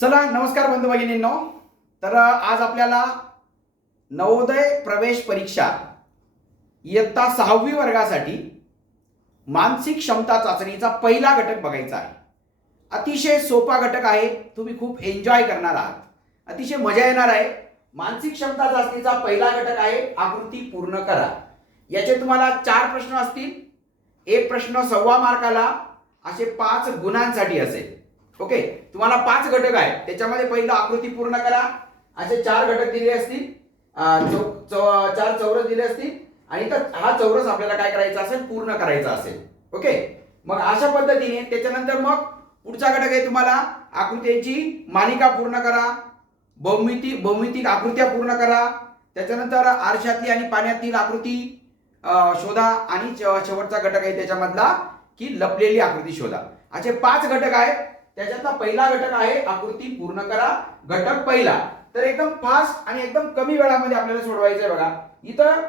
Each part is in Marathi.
चला नमस्कार बंधू भगिनींनो. तर आज आपल्याला नवोदय प्रवेश परीक्षा इयत्ता 6वी वर्गासाठी मानसिक क्षमता चाचणीचा पहिला घटक बघायचा आहे. अतिशय सोपा घटक आहे, तुम्ही खूप एन्जॉय करणार आहात, अतिशय मजा येणार आहे. मानसिक क्षमता चाचणीचा पहिला घटक आहे आकृती पूर्ण करा. याचे तुम्हाला 4 प्रश्न असतील. एक प्रश्न 1.25 मार्काला, असे 5 गुणांसाठी असेल. ओके, तुम्हाला 5 घटक आहेत, त्याच्यामध्ये पहिलं आकृती पूर्ण करा, असे 4 घटक दिले असतील, 4 चौरस दिले असतील आणि तर हा चौरस आपल्याला काय करायचा असेल, पूर्ण करायचा असेल. ओके, मग अशा पद्धतीने त्याच्यानंतर मग पुढचा घटक आहे तुम्हाला आकृत्यांची मालिका पूर्ण करा, भौमितिक आकृत्या पूर्ण करा, त्याच्यानंतर आरशातली आणि पाण्यातील आकृती शोधा आणि शेवटचा घटक आहे त्याच्यामधला की लपलेली आकृती शोधा. असे 5 घटक आहेत. त्याच्यातला पहिला घटक आहे आकृती पूर्ण करा. घटक पहिला तर एकदम फास्ट आणि एकदम कमी वेळामध्ये आपल्याला सोडवायचं आहे. बघा इथं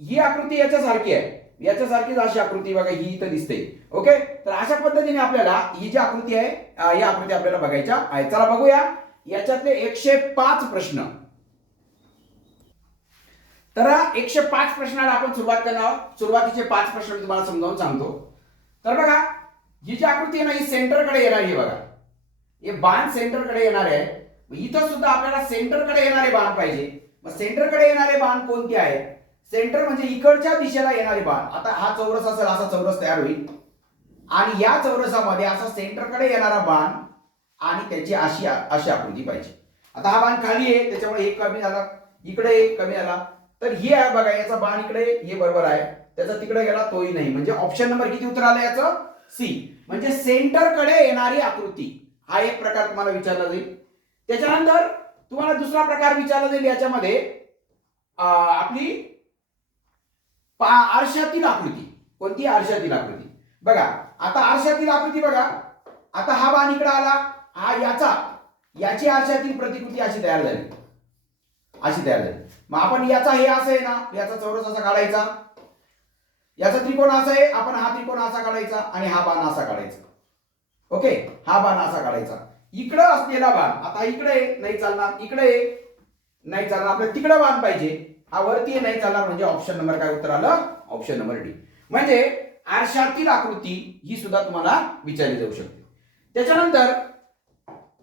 ही आकृती याच्यासारखी आहे, याच्यासारखीच अशी आकृती बघा ही इथं दिसते. ओके, तर अशा पद्धतीने आपल्याला ही जी आकृती आहे या आकृती आपल्याला बघायच्या आहे. चला बघूया याच्यातले 105 प्रश्न. तर 105 प्रश्नाला आपण सुरुवात करणार आहोत. सुरुवातीचे 5 प्रश्न मी तुम्हाला समजावून सांगतो. तर बघा ही जी आकृती आहे ना, ही सेंटरकडे येणार आहे. बघा हे बाण सेंटरकडे येणार आहे. इथं सुद्धा आपल्याला सेंटरकडे येणारे बाण पाहिजे. मग सेंटरकडे येणारे बाण कोणते आहेत? सेंटर म्हणजे इकडच्या दिशेला येणारे बाण. आता हा चौरस असेल, असा चौरस तयार होईल आणि या चौरसामध्ये असा सेंटरकडे येणारा बाण आणि त्याची अशी आकृती पाहिजे. आता हा बाण खाली आहे त्याच्यामुळे एक कमी झाला, इकडे एक कमी झाला, तर ही आहे बघा याचा बाण इकडे, हे बरोबर आहे, त्याचा तिकडे गेला तोही नाही. म्हणजे ऑप्शन नंबर किती उत्तर आलं याचं? सी, म्हणजे सेंटरकडे येणारी आकृती. हा एक प्रकार तुम्हाला विचारला जाईल. त्याच्यानंतर तुम्हाला दुसरा प्रकार विचारला जाईल याच्यामध्ये आपली आरशातील आकृती. कोणती? आरशातील आकृती. बघा आता आरशातील आकृती बघा, आता हा बाण इकडे आला, हा याची आरशातील प्रतिकृती अशी तयार झाली, अशी तयार झाली. मग आपण याचा हे असं आहे ना, याचा चौरस असा काढायचा, याचा त्रिकोण असा आहे, आपण हा त्रिकोण असा काढायचा आणि हा बाण असा काढायचा. ओके, हा बाण असा काढायचा. इकडे असलेला बाण आता इकडे नाही चालणार, इकडे नाही चालणार, आपल्याला तिकडे बाण पाहिजे, हा वरती नाही चालणार. म्हणजे ऑप्शन नंबर काय उत्तर आलं? Option number D. म्हणजे आरशातील आकृती ही सुद्धा तुम्हाला विचारली जाऊ शकते. त्याच्यानंतर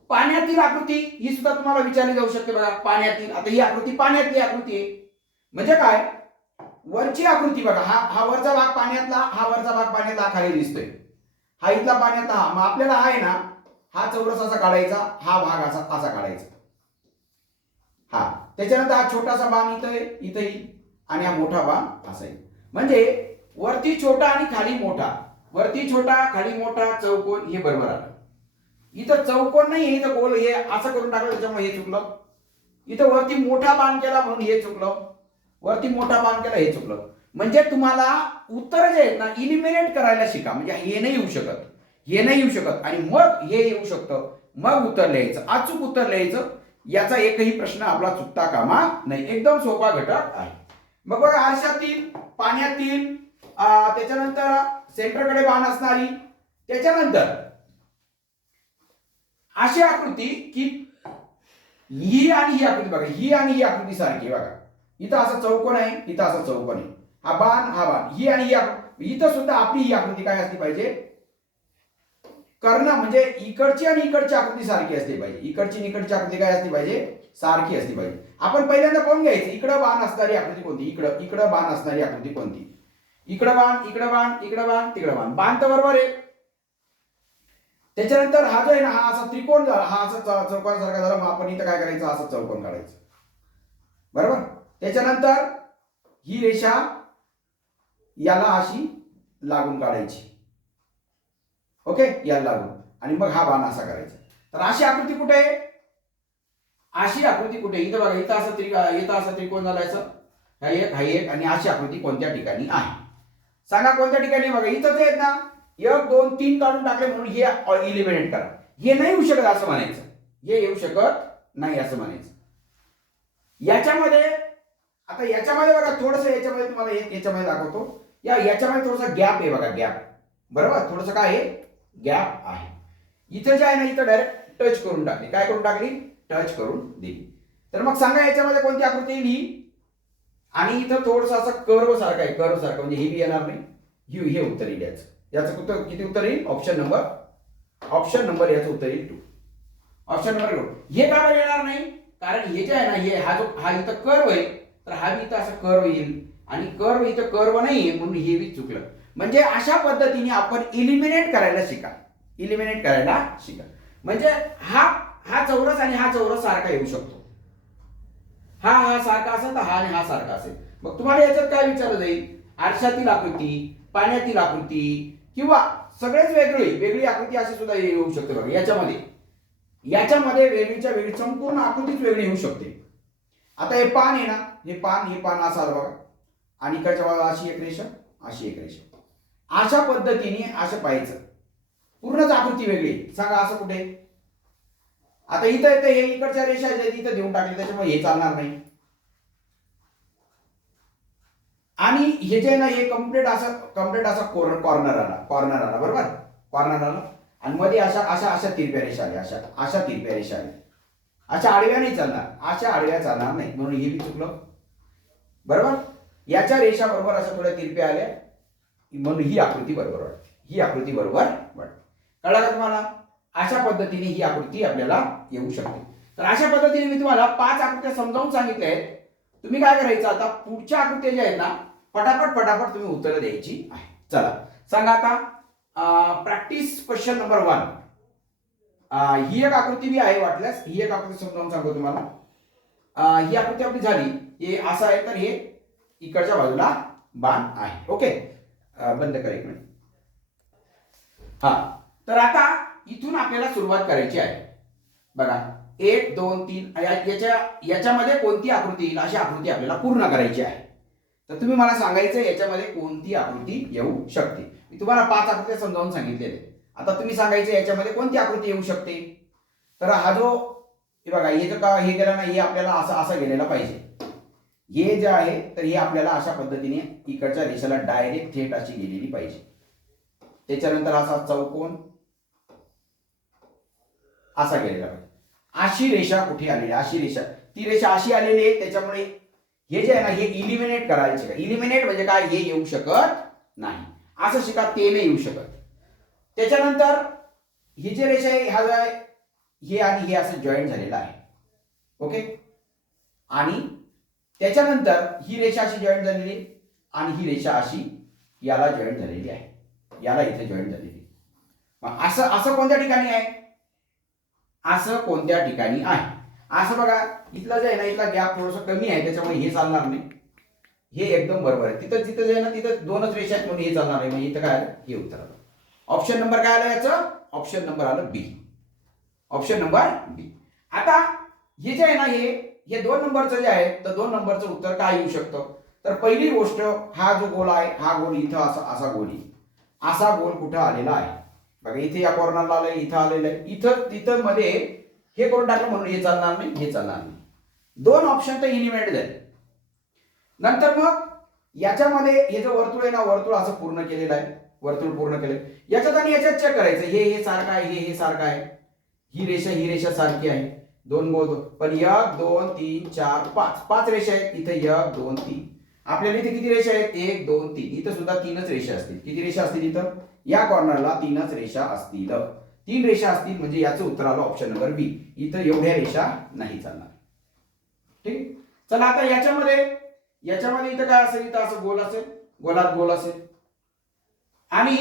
पाण्यातील आकृती ही सुद्धा तुम्हाला विचारली जाऊ शकते. बघा पाण्यातील, आता ही आकृती पाण्यातली आकृती आहे. म्हणजे काय? वरची आकृती बघा, हा वरचा भाग पाण्यातला, हा वरचा भाग पाण्यातला खाली दिसतोय, हा इथला पाण्यातला. हा मग आपल्याला हा आहे ना, हा चौरस असा काढायचा, हा भाग असा काढायचा. हा त्याच्यानंतर हा छोटासा बाण इथंही आणि हा मोठा बाण असा आहे. म्हणजे वरती छोटा आणि खाली मोठा, वरती छोटा खाली मोठा चौकोन, हे बरोबर आलं. इथं चौकोन नाही, इथं गोल, हे असं करून टाकलं त्याच्यामुळे हे चुकलं. इथं वरती मोठा बाण केला म्हणून हे चुकलं, वरती मोठा बाण केला हे चुकलं. म्हणजे तुम्हाला उत्तर जे आहेत ना इलिमिनेट करायला शिका. म्हणजे हे नाही येऊ शकत, हे नाही येऊ शकत आणि मग हे येऊ शकतं, मग उत्तर लिहायचं, अचूक उत्तर लिहायचं. याचा एकही प्रश्न आपला चुकता कामा नाही. एकदम सोपा घटक आहे. मग बघा आरशातील, पाण्यातील, त्याच्यानंतर सेंटरकडे बाण असणारी, त्याच्यानंतर अशी आकृती की ही आणि ही आकृती बघा, ही आणि ही आकृती सारखी बघा. इथं असा चौकोन आहे, इथं असा चौकोन आहे, हा बाण हा बाण, ही आणि ही इथं सुद्धा आपली ही आकृती काय असली पाहिजे? कर्ण, म्हणजे इकडची आणि इकडची आकृती सारखी असली पाहिजे. इकडची आणि इकडची आकृती काय असली पाहिजे? सारखी असली पाहिजे. आपण पहिल्यांदा पाहून घ्यायचं इकडं बाण असणारी आकृती कोणती, इकडं बाण असणारी आकृती कोणती. इकडं बाण, इकडं बाण, इकडं बाण, तिकडं बाण, बाण तर बरोबर आहे. त्याच्यानंतर हा जो आहे ना, हा असा त्रिकोण झाला, हा असा चौकोनासारखा झाला. मग आपण इथं काय करायचं? असं चौकोन काढायचं, बरोबर. त्याच्यानंतर ही रेषा याला अशी लागून काढायची. ओके, याला लागून, आणि मग हा बाण असा करायचा. तर अशी आकृती कुठे आहे? अशी आकृती कुठे? इथं बघा, इथं असं त्रिकोण झालायचं, हा एक आणि अशी आकृती कोणत्या ठिकाणी आहे? सांगा कोणत्या ठिकाणी? बघा इथंच आहेत ना, 1 2 3 काढून टाकले म्हणून हे इलिमिनेट करा. हे नाही येऊ शकत असं म्हणायचं, हे येऊ शकत नाही असं म्हणायचं. याच्यामध्ये आता याच्यामध्ये बघा थोडंसं, याच्यामध्ये तुम्हाला याच्यामध्ये दाखवतो, याच्यामध्ये थोडासा गॅप आहे बघा, गॅप, बरोबर, थोडंसं काय आहे? गॅप आहे. इथं जे आहे ना, इथं डायरेक्ट टच करून टाकली. काय करून टाकली? टच करून दिली. तर मग सांगा याच्यामध्ये कोणती आकृती येईल? ही. आणि इथं थोडंसं असं कर्व सारखं आहे, कर्व सारखं, म्हणजे हे बी येणार नाही, हे उत्तर येईल याचं. याचं उत्तर किती उत्तर येईल? ऑप्शन नंबर याचं उत्तर येईल 2. Option number 2. हे का बरं येणार नाही? कारण हे जे आहे ना, हे हा इथं कर्व आहे, तर हा बी इथं असं कर्व येईल, आणि कर्व इथं कर्व नाहीये म्हणून हे बी चुकलं. म्हणजे अशा पद्धतीने आपण इलिमिनेट करायला शिका. म्हणजे हा चौरस आणि हा चौरस सारखा येऊ शकतो. हा सारखा असेल तर हा आणि हा सारखा असेल. मग तुम्हाला याच्यात काय विचारलं जाईल? आरशातील आकृती, पाण्यातील आकृती, किंवा सगळेच वेगळी आकृती अशी सुद्धा येऊ शकते. बघा याच्यामध्ये वेगळीच्या वेगळी संपूर्ण आकृतीच वेगळी येऊ शकते. आता हे पान आहे ना, हे पान असं आलं बघा, आणि इकडच्या बाजूला अशी एक रेषा, अशी एक रेषा. अशा पद्धतीने असं पाहायचं. पूर्णच आकृती वेगळी. सांगा असं कुठे? आता इथं हे इकडच्या रेषा इथं देऊन टाकली, त्याच्यामुळे हे चालणार नाही. आणि हे जे ना, हे कम्प्लीट असा कॉर्नर आला बरोबर, कॉर्नर आला, आणि मध्ये अशा तिरप्या रेषा आल्या, अशा तिरप्या रेषा आल्या. अशा आडव्या नाही चालणार, अशा आडव्या चालणार नाही, म्हणून हे बी चुकलं बरोबर. याच्या रेषा बरोबर अशा थोड्या तिरप्या आल्या, म्हणून ही आकृती बरोबर वाटते. कळलं का तुम्हाला? अशा पद्धतीने ही आकृती आपल्याला येऊ शकते. तर अशा पद्धतीने मी तुम्हाला 5 आकृत्या समजावून सांगितल्या आहेत. तुम्ही काय करायचं, आता पुढच्या आकृत्या ज्या आहेत ना, पटापट तुम्ही उत्तरं द्यायची आहे. चला सांगा आता प्रॅक्टिस क्वेश्चन नंबर 1. ही एक आकृती बी आहे, वाटल्यास ही एक आकृती समजावून सांगतो तुम्हाला. ही आकृती आपली झाली, हे असं आहे, तर हे इकडच्या बाजूला बाण आहे. ओके, बंद कर एक मिनिट. तर आता इथून आपल्याला सुरुवात करायची आहे. बघा 1 2 3 याच्यामध्ये कोणती आकृती येईल, अशी आकृती आपल्याला पूर्ण करायची आहे. तर तुम्ही मला सांगायचं याच्यामध्ये कोणती आकृती येऊ शकते. मी तुम्हाला 5 आकृत्या समजावून सांगितलेले. आता तुम्ही सांगायचं याच्यामध्ये कोणती आकृती येऊ शकते. तर हा जो हे बघा, हे जर का हे गेलं ना, हे आपल्याला असं गेलेलं पाहिजे. हे जे आहे तर हे आपल्याला अशा पद्धतीने इकडच्या रेषेला डायरेक्ट थेट अशी गेलेली पाहिजे. त्याच्यानंतर असा चौकोन असा गेलेला पाहिजे. अशी रेषा कुठे आलेली, अशी रेषा, ती रेषा अशी आलेली आहे. त्याच्यामुळे हे जे आहे ना, हे इलिमिनेट करायचे. इलिमिनेट म्हणजे काय? हे येऊ शकत नाही. असं शिका, ते नाही येऊ शकत. त्याच्यानंतर ही जी रेषा आहे, हा जो आहे, हे आणि हे असं जॉईंट झालेलं आहे. ओके, आणि त्याच्यानंतर ही रेषा अशी जॉईंट झालेली, आणि ही रेषा अशी याला जॉईंट झालेली आहे, याला इथे जॉईंट झालेली. मग असं कोणत्या ठिकाणी आहे? असं कोणत्या ठिकाणी आहे? असं बघा, इथलं जे आहे ना, इथला गॅप थोडासा कमी आहे, त्याच्यामुळे हे चालणार नाही. हे एकदम बरोबर आहे. तिथं जे आहे ना, तिथं 2च रेषा आहेत, म्हणून हे चालणार नाही. म्हणजे इथं काय आलं? हे उत्तर आलं. ऑप्शन नंबर काय आलं याचं? ऑप्शन नंबर आलं बी. ऑप्शन नंबर बी. आता हे जे आहे ना, हे 2 नंबरचं जे आहे, तर 2 नंबरचं उत्तर काय येऊ शकतं? तर पहिली गोष्ट, हा जो गोल आहे, हा गोल इथं असा गोल आहे. असा गोल कुठं आलेला आहे? बघा, इथे या कॉर्नरला आलंय, इथं आलेलं आहे, तिथं मध्ये हे करून टाकलं, म्हणून हे चालणार नाही, हे चालणार नाही. 2 ऑप्शन तर इलिमिनेट झाले. नंतर मग याच्यामध्ये हे जो वर्तुळ आहे ना, वर्तुळ असं पूर्ण केलेलं आहे, वर्तुळ पूर्ण केलं. याच्यात आणि याच्यात चेक करायचं, हे सारखं आहे, हे सारखं आहे, ही रेषा सारखी आहे. 2 गोल, पण 1 2 3 4 5 रेषा आहेत. इथे 1 2 3. आपल्याला इथे किती रेषा आहेत? 1 2 3. इथं सुद्धा 3च रेषा असतील. किती रेषा असतील इथं? या कॉर्नरला 3च रेषा असतील. 3 रेषा असतील, म्हणजे याचं उत्तर आलं ऑप्शन नंबर बी. इथं एवढ्या रेषा नाही चालणार. ठीक. चला आता याच्यामध्ये इथं काय असेल? इथं असं गोल असेल, गोलात गोल असेल, आणि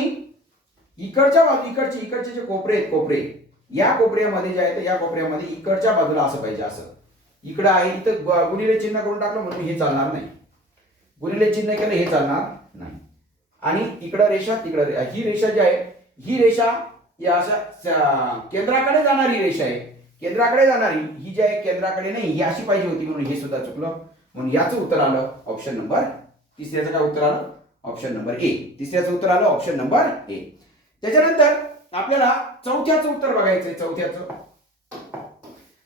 इकडच्या बाजू इकडचे जे कोपरे या कोपऱ्यामध्ये जे आहे, तर या कोपऱ्यामध्ये इकडच्या बाजूला असं पाहिजे. असं इकडं आहे, इथं गुणिले चिन्ह करून टाकलं, म्हणून हे चालणार नाही. गुणिले चिन्ह केलं, हे चालणार नाही. आणि इकडं रेषा, तिकडं ही रेषा जी आहे, ही रेषा या अशा केंद्राकडे जाणारी रेषा आहे. केंद्राकडे जाणारी ही जी आहे, केंद्राकडे नाही, ही अशी पाहिजे होती, म्हणून हे सुद्धा चुकलं. म्हणून याचं उत्तर आलं ऑप्शन नंबर, तिसऱ्याचं काय उत्तर आलं? ऑप्शन नंबर ए. तिसऱ्याचं उत्तर आलं ऑप्शन नंबर ए. त्याच्यानंतर आपल्याला चौथ्याचं उत्तर बघायचंय. चौथ्याचं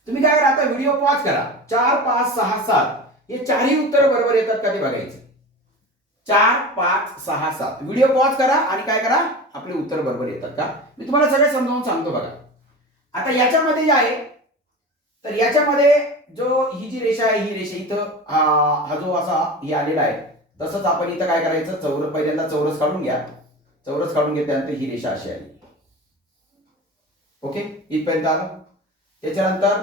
तुम्ही काय करा, आता व्हिडिओ पॉज करा. 4 5 6 7 हे चारही उत्तर बरोबर येतात का ते बघायचं. 4 5 6 7 व्हिडिओ पॉज करा आणि काय करा, आपले उत्तर बरोबर येतात का मी तुम्हाला सगळे समजावून सांगतो. बघा, आता याच्यामध्ये जे आहे तर याच्यामध्ये जो ही जी रेषा आहे ही रेषा इथं हा जो असा ही आलेला आहे तसंच आपण इथं काय करायचं पहिल्यांदा चौरस काढून घ्या. चौरस काढून घेतल्यानंतर ही रेषा अशी आली. ओके इथपर्यंत आलं. त्याच्यानंतर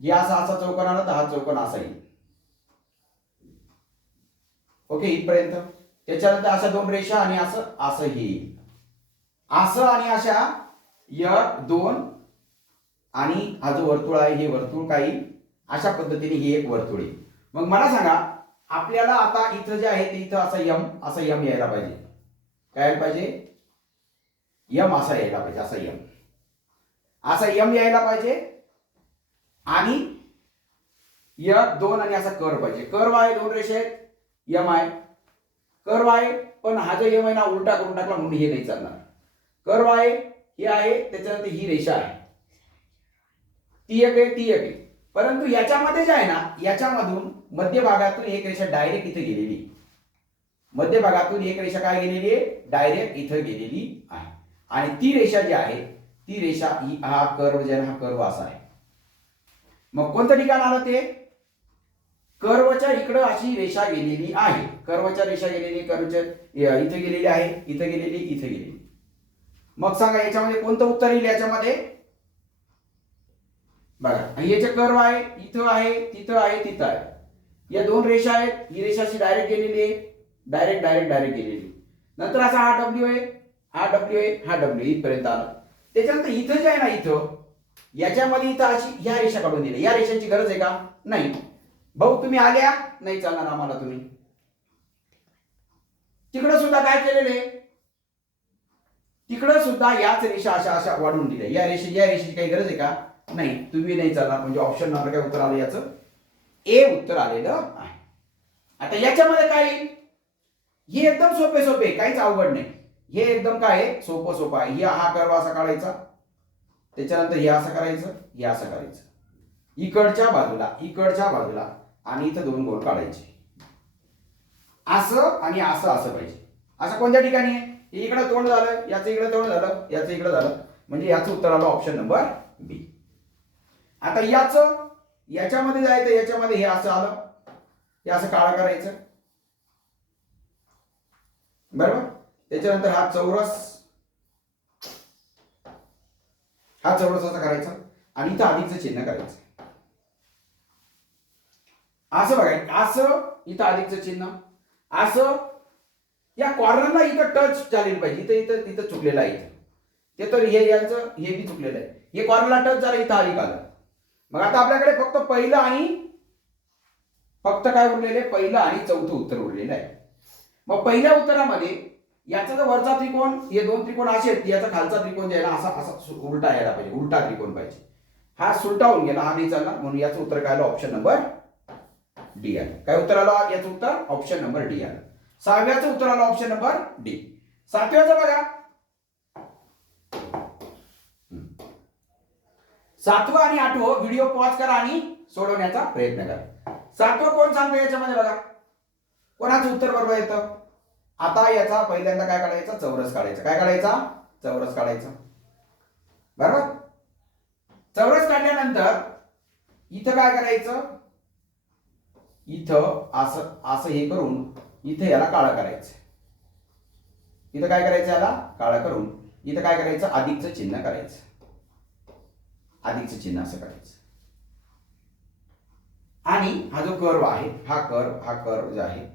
हे असा चौकोन आला तर हा चौकोन असा येईल. ओके इथपर्यंत. त्याच्यानंतर अशा दोन रेषा आणि असं ही असं आणि अशा दोन आणि हा जो वर्तुळ आहे हे वर्तुळ काही अशा पद्धतीने ही एक वर्तुळ आहे. मग मला सांगा आपल्याला आता इथं जे आहे ते इथं असं यम यायला पाहिजे. काय यायला पाहिजे? यम असा यायला पाहिजे. असा यम यायला पाहिजे आणि दोन आणि असा कर्व पाहिजे. कर्व आहे दोन रेषा आहेत यम आहे कर्व आहे पण हा जो यम आहे ना उलटा करून टाकला म्हणून हे नाही चालणार. कर्व आहे हे आहे त्याच्यानंतर ही रेषा आहे ती एक आहे परंतु याच्यामध्ये जे आहे ना याच्यामधून मध्यभागातून एक रेषा डायरेक्ट इथे गेलेली. मध्यभागातून एक रेषा काय गेलेली आहे? डायरेक्ट इथं गेलेली आहे. आणि ती रेषा जी आहे ती रेषा ही हा कर्व जे आहे हा कर्व असा आहे. मग कोणतं ठिकाण आलं ते? कर्वच्या इकडं अशी रेषा गेलेली आहे. कर्वच्या रेषा गेलेली कर्वच्या इथे गेलेली आहे इथे गेलेली. मग सांगा याच्यामध्ये कोणतं उत्तर येईल? याच्यामध्ये बघा याचे कर्व आहे इथं आहे तिथं आहे. या दोन रेषा आहेत. ही रेषा अशी डायरेक्ट गेलेली आहे डायरेक्ट गेलेली. नंतर असा हा डब्ल्यू आहे हा डब्ल्यू इथपर्यंत आला. त्याच्यानंतर इथं जे आहे ना इथं याच्यामध्ये इथं अशी ह्या रेषा काढून दिली. या रेषांची गरज आहे का? नाही. भाऊ तुम्ही आल्या नाही चालणार आम्हाला. तुम्ही तिकडं सुद्धा काय केलेले तिकडं सुद्धा याच रेषा अशा वाढवून दिल्या. या रेषेची काही गरज आहे का? नाही. तुम्ही नाही चालणार. म्हणजे ऑप्शन नंबर काय उत्तर आलं याचं? ए उत्तर आलेलं आहे. आता याच्यामध्ये काय येईल? हे एकदम सोपे काहीच अवघड नाही. हे एकदम काय आहे? सोपं आहे. हा कर्व असा काढायचा त्याच्यानंतर हे असं करायचं इकडच्या बाजूला आणि इथं दोन गोल काढायचे असं आणि असं पाहिजे. असं कोणत्या ठिकाणी आहे? इकडं तोंड झालं याचं इकडं तोंड झालं याचं इकडं झालं म्हणजे याचं उत्तर आलं ऑप्शन नंबर बी. आता याच्यामध्ये जायचं याच्यामध्ये हे असं आलं हे असं काळं करायचं बरोबर. त्याच्यानंतर हा चौरस असा करायचा आणि इथं अधिकचं चिन्ह करायचं असं बघायचं. असं इथं अधिकचं चिन्ह असं या कॉर्नरला इथं टच झालेलं पाहिजे. इथं चुकलेलं आहे. ते तर हे बी चुकलेलं आहे. हे कॉर्नरला टच झालं इथं अधिक आलं. मग आता आपल्याकडे फक्त काय उरलेले? पहिलं आणि चौथं उत्तर उरलेलं आहे. मग पहिल्या उत्तरामध्ये याचा जो वरचा त्रिकोण हे दोन त्रिकोण असे आहेत याचा खालचा त्रिकोण जे आहे ना असा उलटा यायला पाहिजे. उलटा त्रिकोण पाहिजे. हा सुलटावून गेला हा नाही चालणार म्हणून याचं उत्तर काय आलं? ऑप्शन नंबर डी आलं. काय उत्तर आलं? याचं उत्तर ऑप्शन नंबर डी आलं. 6व्याचं उत्तर आलं ऑप्शन नंबर डी. 7व्याचं बघा. 7वं आणि 8वं व्हिडिओ पॉज करा आणि सोडवण्याचा प्रयत्न करा. 7वं कोण सांगतो याच्यामध्ये बघा कोणाचं उत्तर बरोबर येतं? आता याचा पहिल्यांदा काय काढायचा? चौरस काढायचा. काय काढायचा? चौरस काढायचा बरोबर. चौरस काढल्यानंतर इथं काय करायचं? इथं असं हे करून इथं याला काळं करायचं. इथं काय करायचं? याला काळं करून इथं काय करायचं? अधिकचं चिन्ह करायचं. अधिकचं चिन्ह असं करायचं आणि हा जो कर्व आहे हा कर्व जो आहे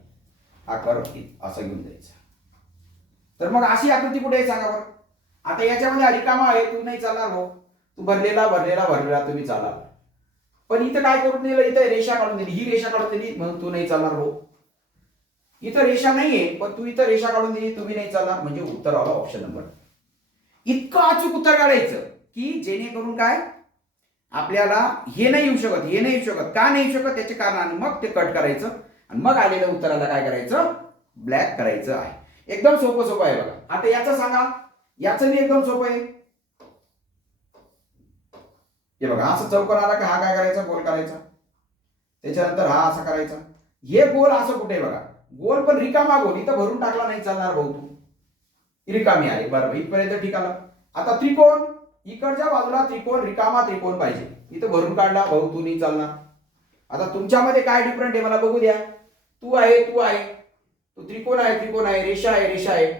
हा कर्व असं घेऊन जायचा. तर मग अशी आकृती कुठे आहे सांगा बरं. आता याच्यामध्ये रिकामा आहे तू नाही चालणार भाऊ. तू भरलेला तुम्ही चालाल. पण इथं काय करून दिलं? इथं रेषा काढून दिली. ही रेषा काढून दिली म्हणून तू नाही चालणार भाऊ. इथं रेषा नाहीये पण तू इथं रेषा काढून दिली तुम्ही नाही चालणार म्हणजे उत्तर आलं ऑप्शन नंबर. इतकं अचूक उत्तर काढायचं की जेणेकरून काय आपल्याला हे नाही येऊ शकत. का नाही येऊ शकत त्याचे कारण आणि मग ते कट करायचं आणि मग आलेल्या उत्तराला काय करायचं? ब्लॅक करायचं आहे. एकदम सोपं आहे बघा. आता याचं सांगा. याचं बी एकदम सोपं आहे. हे बघा असं चौकोन आला की हा काय करायचा? गोल करायचा. त्याच्यानंतर हा असा करायचा. हे गोल असं कुठे बघा गोल पण रिकामा गोल. इथं भरून टाकला नाही चालणार भाऊ. तू रिकामी आहे बरोबर. इथपर्यंत ठीक आलं. आता त्रिकोण इकडच्या बाजूला त्रिकोण रिकामा त्रिकोण पाहिजे. इथं भरून काढला भाऊ, तू नाही चालणार. आता तुमच्यामध्ये काय डिफरंट आहे मला बघू द्या. तू आहे, तो त्रिकोण आहे, रेषा आहे.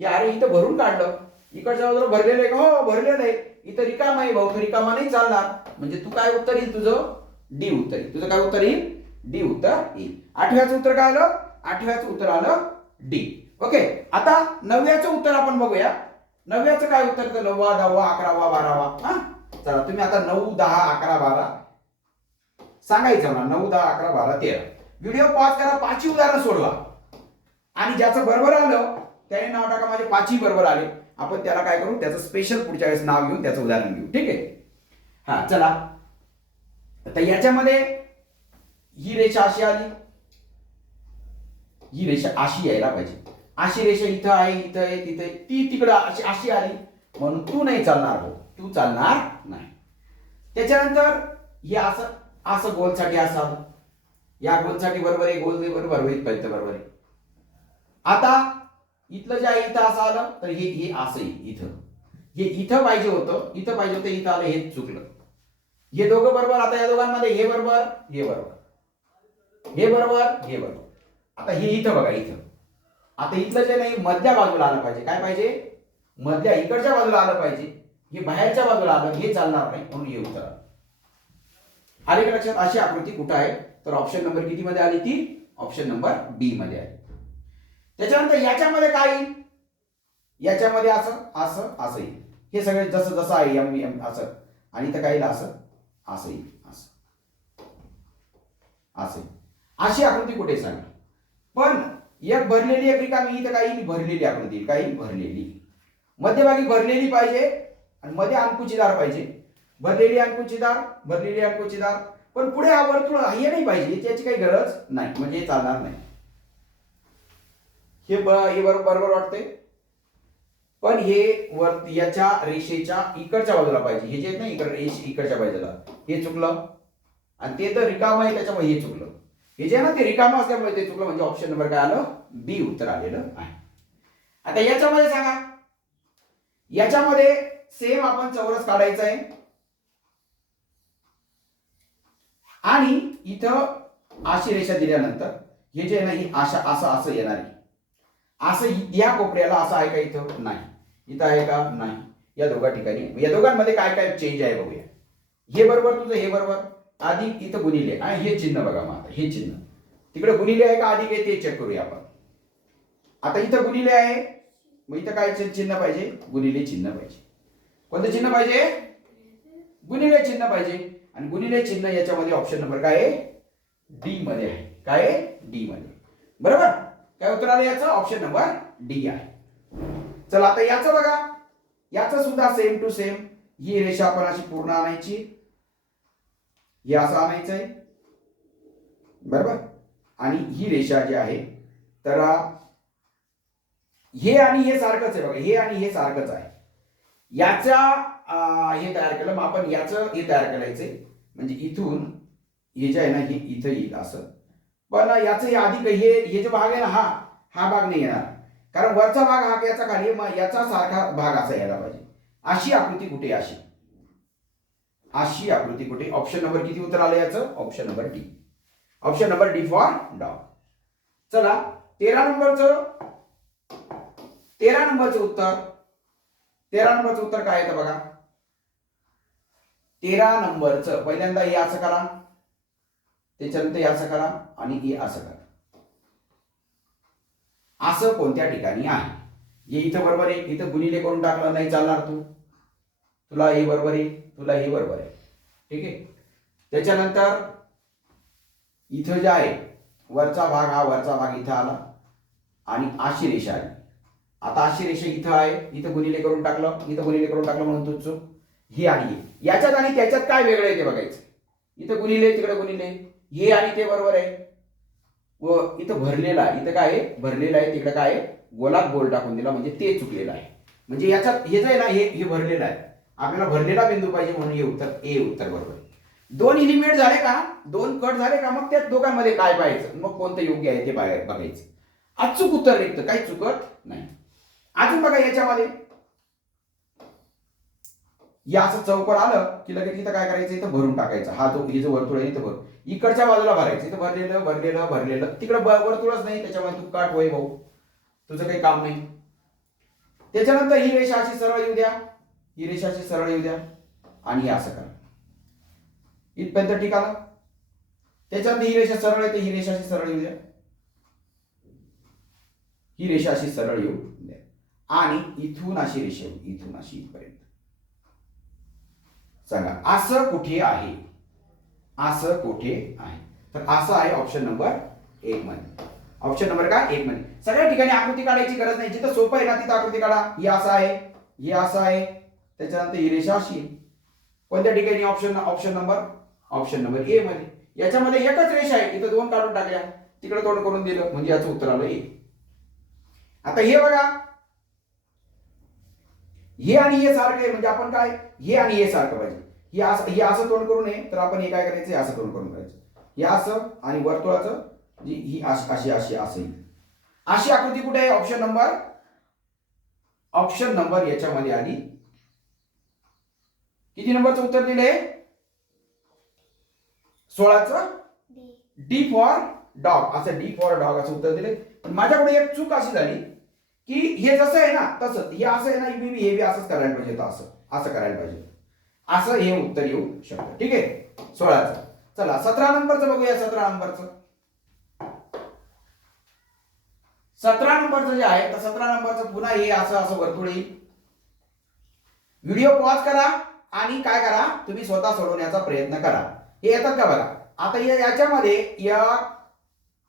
हे अरे इथं भरून काढलं, इकडच्या बाजूला भरलेलं आहे का? हो भरलेलं आहे. इथं रिकामा आहे भाऊ, तो रिकामा नाही चालणार. म्हणजे तू काय उत्तर येईल तुझं? डी उत्तर येईल. तुझं काय उत्तर येईल? डी उत्तर येईल. 8व्याचं उत्तर काय आलं? 8व्याचं उत्तर आलं डी. ओके. आता 9व्याचं उत्तर आपण बघूया. 9व्याचं काय उत्तर? 9वा, 10वा, 11वा, 12वा. हा चला तुम्ही आता 9, 10, 11, 12 सांगायचं मला. 9, 10, 11, 12, 13. व्हिडिओ पॉज करा, 5ही उदाहरण सोडवा आणि ज्याचं बरोबर आलं त्याने नाव टाका. माझे 5ही बरोबर आले. आपण त्याला काय करू? त्याचं स्पेशल पुढच्या वेळेस नाव घेऊन त्याचं उदाहरण घेऊ. ठीक आहे. हा चला आता याच्यामध्ये ही रेषा अशी आली, ही रेषा अशी यायला पाहिजे. अशी रेषा इथं आहे, इथं आहे, तिथे आहे. ती तिकडं अशी आली म्हणून तू नाही चालणार भाऊ, तू चालणार नाही. त्याच्यानंतर हे असं गोलसाठी असावं. या गोलसाठी बरोबर आहे, गोल बरोबर इथपर्यंत बरोबर आहे. आता इथलं जे आहे इथं असं आलं तर हे असं येईल. इथं पाहिजे होतं, इथं आलं, हे चुकलं. हे दोघं बरोबर. आता या दोघांमध्ये हे बरोबर, हे बरोबर. आता हे इथं बघा, इथं आता इथलं जे नाही मधल्या बाजूला आलं पाहिजे. काय पाहिजे? मधल्या इकडच्या बाजूला आलं पाहिजे. हे बाहेरच्या बाजूला आलं, हे चालणार नाही म्हणून हे उत्तर आलं. आले का लक्षात? अशी आकृती कुठं आहे? तर ऑप्शन नंबर किती मध्ये आली ती? ऑप्शन नंबर बी मध्ये आली. त्याच्यानंतर याच्यामध्ये काय येईल? याच्यामध्ये असं येईल. हे सगळे जसं आहे एम असं, आणि इथं काय येईल? असं येईल. अशी आकृती कुठे सांगा? पण एक भरलेली एक रिकामी, इथं काही भरलेली आकृती, काही भरलेली मध्यभागी भरलेली पाहिजे आणि मध्ये अंकुचीदार पाहिजे. भरलेली अंकुचीदार. पण पुढे हा वर्तुळ हे नाही पाहिजे, त्याची काही गरज नाही, म्हणजे हे चालणार नाही. हे बरोबर वाटतंय. पण हे याच्या रेषेच्या इकडच्या बाजूला पाहिजे. हे जे नाही इकडच्या बाजूला, हे चुकलं. आणि ते तर रिकामं आहे त्याच्यामुळे हे चुकलं. हे जे ना ते रिकामं असल्यामुळे ते चुकलं. म्हणजे ऑप्शन नंबर काय आलं? बी उत्तर आलेलं आहे. आता याच्यामध्ये सांगा, याच्यामध्ये सेम आपण चौरस काढायचा आहे आणि इथं अशी रेषा दिल्यानंतर हे जे नाही असं येणार आहे. असं या कोपऱ्याला असं आहे का? इथं नाही. इथं आहे का? नाही. या दोघा ठिकाणी, या दोघांमध्ये काय काय चेंज आहे बघूया. हे बरोबर तुझं, हे बरोबर. अधिक इथं गुणिले आणि हे चिन्ह बघा. मग हे चिन्ह तिकडे गुणिले आहे का अधिक आहे ते चेक करूया आपण. आता इथं गुणिले आहे, मग इथं काय चिन्ह पाहिजे? गुणिले चिन्ह पाहिजे. कोणतं चिन्ह पाहिजे? गुणिले चिन्ह पाहिजे. आणि गुणिले चिन्ह याच्यामध्ये ऑप्शन नंबर काय आहे? डी मध्ये आहे. काय आहे? डी मध्ये. बरोबर. काय उत्तर आलं याचं? ऑप्शन नंबर डी आहे. चला आता याचं बघा. याचं सुद्धा सेम टू सेम. ही रेषा आपण अशी पूर्ण आणायची, हे असं आणायचं आहे. बरोबर. आणि ही रेषा जी आहे तर हे आणि हे सारखंच आहे बघा. हे आणि हे सारखंच आहे. याचा हे तयार केलं, मग आपण याचं हे तयार करायचंय. म्हणजे इथून हे जे आहे ना हे इथं येईल असं. पण याचं हे अधिक हे जो भाग आहे ना हा भाग नाही येणार, कारण वरचा भाग हा याचा खाली, मग याचा सारखा भाग असा यायला पाहिजे. अशी आकृती कुठे? अशी आकृती कुठे? ऑप्शन नंबर किती उत्तर आलं याचं? Option number D. Option number D for dog. चला 13 नंबरचं उत्तर. 13 नंबरचं उत्तर काय येतं बघा. 13 नंबरचं पहिल्यांदा हे असं करा, त्याच्यानंतर हे असं करा आणि हे असं करा. असं कोणत्या ठिकाणी आहे? हे इथं बरोबर आहे, इथं गुणिले करून टाकलं नाही चालणार. तुला हे बरोबर आहे, तुला हे बरोबर आहे. ठीक आहे. त्याच्यानंतर इथं जे आहे वरचा भाग इथं आला आणि अशी रेषा आली. आता अशी रेषा इथं आहे, इथं गुणिले करून टाकलं म्हणून तू चूक. हे आणि याच्यात आणि त्याच्यात काय वेगळं आहे ते बघायचं. इथं गुणिले, तिकडे गुणिले, हे आणि ते बरोबर आहे. व इथं भरलेला आहे, इथं काय आहे? भरलेला आहे. तिकडे काय आहे? गोलात गोल टाकून दिला म्हणजे ते चुकलेलं आहे. म्हणजे याच्यात हे जे आहे ना हे भरलेलं आहे. आपल्याला भरलेला बिंदू पाहिजे म्हणून हे उत्तर ए उत्तर बरोबर आहे. 2 एलिमेंट झाले का? 2 कट झाले का? मग त्या दोघांमध्ये काय पाहायचं, मग कोणतं योग्य आहे ते बघायचं. अचूक उत्तर निघतं, काही चुकत नाही. अजून बघा याच्यामध्ये या असं चौकोन आलं की लगेच इथं काय करायचं, इथं भरून टाकायचं. हा जो हे जो वर्तुळ आहे इथं भर, इकडच्या बाजूला भरायचं. इथं भरलेलं भरलेलं भरलेलं, तिकडे वर्तुळच नाही, त्याच्यामुळे तू काट वय भाऊ, तुझं काही काम नाही. त्याच्यानंतर ही रेषा अशी सरळ येऊ द्या, ही रेषा अशी सरळ येऊ द्या आणि हे असं करा. इथपर्यंत ठीक आलं. त्याच्यानंतर ही रेषा सरळ येते, ही रेषा अशी सरळ येऊ द्या, ही रेषा अशी सरळ येऊ द्या आणि इथून अशी रेषा येऊ, इथून अशी इथपर्यंत. सांगा असं कुठे आहे, असं कुठे आहे? तर असं आहे ऑप्शन नंबर 1 मध्ये. ऑप्शन नंबर काय 1 मध्ये. सगळ्या ठिकाणी आकृती काढायची गरज नाही, जिथं सोपं आहे ना तिथं आकृती काढा. ही असं आहे, ही असं आहे, त्याच्यानंतर ही रेषा अशी. कोणत्या ठिकाणी? ऑप्शन नंबर ए मध्ये. याच्यामध्ये एकच रेषा आहे, इथं 2 काढून टाकल्या, तिकडे तोंड करून दिलं, म्हणजे याचं उत्तर आलं ए. आता हे बघा, हे आणि हे सारखं आहे, म्हणजे आपण काय, हे आणि हे सारखं पाहिजे. हे असं तोंड करू नये, तर आपण हे काय करायचं, असं तोंड करून करायचं. हे असं आणि वर्तुळाचं ही अशी अशी असं अशी आकृती कुठे आहे? ऑप्शन नंबर याच्यामध्ये आली. किती नंबरचं उत्तर दिले? 16चं डी फॉर डॉग, असं डी फॉर डॉग असं उत्तर दिले. पण माझ्याकडे एक चूक अशी झाली की हे जसं आहे ना तसंच हे असं आहे ना, हे बी असंच करायला पाहिजे, असं करायला पाहिजे, असं हे उत्तर येऊ शकतं. ठीक आहे 16चं. चला 17 नंबरचं बघूया. 17 नंबरचं जे आहे, तर 17 नंबरचं पुन्हा हे असं वर्तुळ येईल. व्हिडिओ पॉज करा आणि काय करा, तुम्ही स्वतः सोडवण्याचा प्रयत्न करा. हे येतात का बघा. आता याच्यामध्ये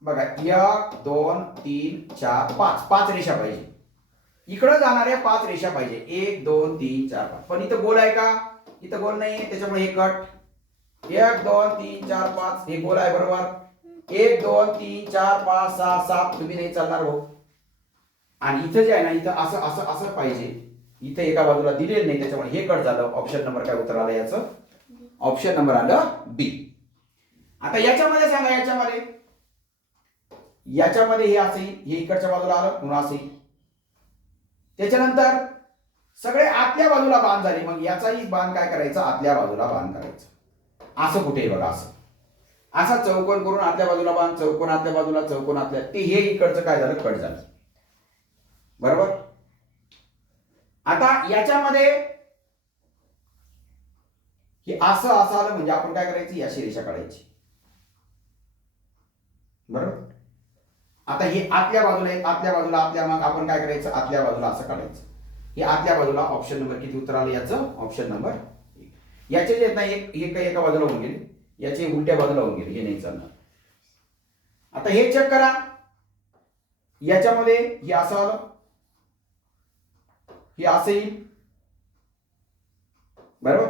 बघा 1 2 3 4 5 रेषा पाहिजे. इकडे जाणाऱ्या 5 रेषा पाहिजे. 1 2 3 4 5. पण इथं गोल आहे का? इथं गोल नाहीये, त्याच्यामुळे हे कट. 1 2 3 4 5 हे गोल आहे बरोबर. 1 2 3 4 5 6 7 तुम्ही नाही चालणार भाऊ. आणि इथं जे आहे ना, इथं असं असं असं पाहिजे. इथं एका बाजूला दिलेलं नाही, त्याच्यामुळे हे कट झालं. ऑप्शन नंबर काय उत्तर आलं याचं? ऑप्शन नंबर आलं बी. आता याच्यामध्ये सांगा, याच्यामध्ये हे असं येईल, हे इकडच्या बाजूला आलं, पुन्हा असं येईल. त्याच्यानंतर सगळे आतल्या बाजूला बाण झाले, मग याचाही बाण काय करायचा? आतल्या बाजूला बाण करायचं. असं कुठे बघा, असं असा चौकोन करून आतल्या बाजूला बाण, चौकोन आतल्या बाजूला, चौकोन आतल्या, ते हे इकडचं काय झालं? कट झालं बरोबर. आता याच्यामध्ये हे असं आलं, म्हणजे आपण काय करायचं? याची रेषा काढायची बरोबर. आता हे आतल्या बाजूला आहे, मग आपण काय करायचं? आतल्या बाजूला असं काढायचं. हे आतल्या बाजूला ऑप्शन नंबर किती उत्तर आलं याचं? Option number 1. याचे जे नाही एक एका बाजूला होऊन गेले, याचे उलट्या बाजूला होऊन गेले, हे नाही चालणार. आता हे चेक करा. याच्यामध्ये हे असं आलं, हे असं येईल बरोबर.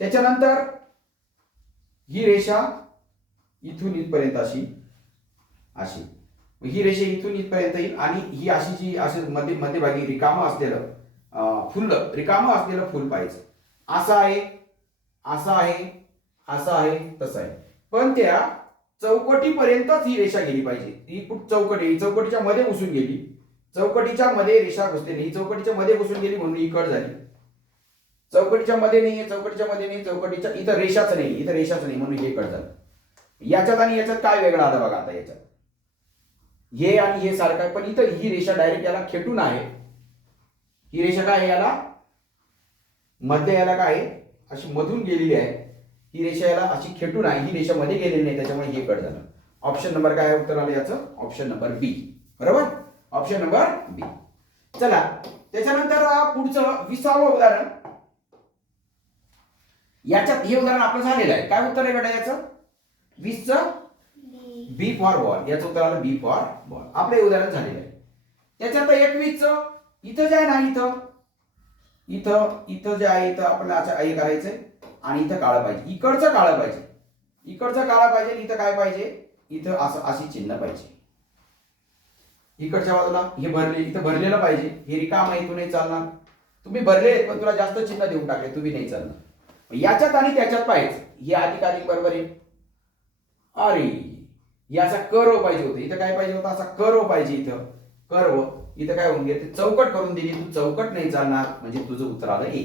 त्याच्यानंतर ही रेषा इथून इथपर्यंत अशी ही रेषा इथून इथपर्यंत येईल आणि ही अशी जी अशी मध्यभागी रिकामं असलेलं फुल पाहिजे. असं आहे, असं आहे, असं आहे, तसं आहे. पण त्या चौकटीपर्यंतच ही रेषा गेली पाहिजे. ही चौकटी चौकटीच्या मध्ये घुसून गेली, चौकटीच्या मध्ये रेषा घुसलेली, ही चौकटीच्या मध्ये घुसून गेली म्हणून ही कट झाली. चौकटीच्या मध्ये नाहीये, चौकटीच्या इथं रेषाच नाही म्हणून हे कट झालं. याच्यात आणि याच्यात काय वेगळं आलं बघा. आता याच्यात हे आणि हे सारखं आहे, पण इथं ही रेषा डायरेक्ट याला खेटून आहे. ही रेषा काय आहे? याला मध्ये याला काय आहे? अशी मधून गेलेली आहे. ही रेषा याला अशी खेटून आहे, ही रेषा मध्ये गेलेली नाही, त्याच्यामुळे हे कट झालं. ऑप्शन नंबर काय उत्तर आलं याचं? ऑप्शन नंबर बी बरोबर. ऑप्शन नंबर बी. चला त्याच्यानंतर पुढचं 20वं उदाहरण. याच्यात हे उदाहरण आपलं झालेलं आहे. काय उत्तर आहे बेटा याचं? 20चं बी फॉर बॉल. याचं उत्तर आलं बी फॉर बॉल. आपलं हे उदाहरण झालेलं आहे. त्याच्यात 21चं इथं जे आहे ना, इथं जे आहे, इथं आपल्याला हे करायचंय आणि इथं काळं पाहिजे. इकडचं काळं पाहिजे, इथं काय पाहिजे? इथं असं अशी चिन्ह पाहिजे. इकडच्या बाजूला हे इथं भरलेलं पाहिजे. हे रिकाम आहे, तू नाही चालणार. तुम्ही भरले पण तुला जास्त चिन्ह देऊन टाकले, तुम्ही नाही चालणार. याच्यात आणि त्याच्यात पाहिजे. हे अधिकाधिक बरोबर आहे. अरे याचा कर्व पाहिजे होतं. इथं काय पाहिजे होतं? असा कर्व पाहिजे. इथं कर्व इथं काय होऊन गेलं, चौकट करून दिली, तू चौकट नाही चालणार म्हणजे तुझं उत्तर आलं ए.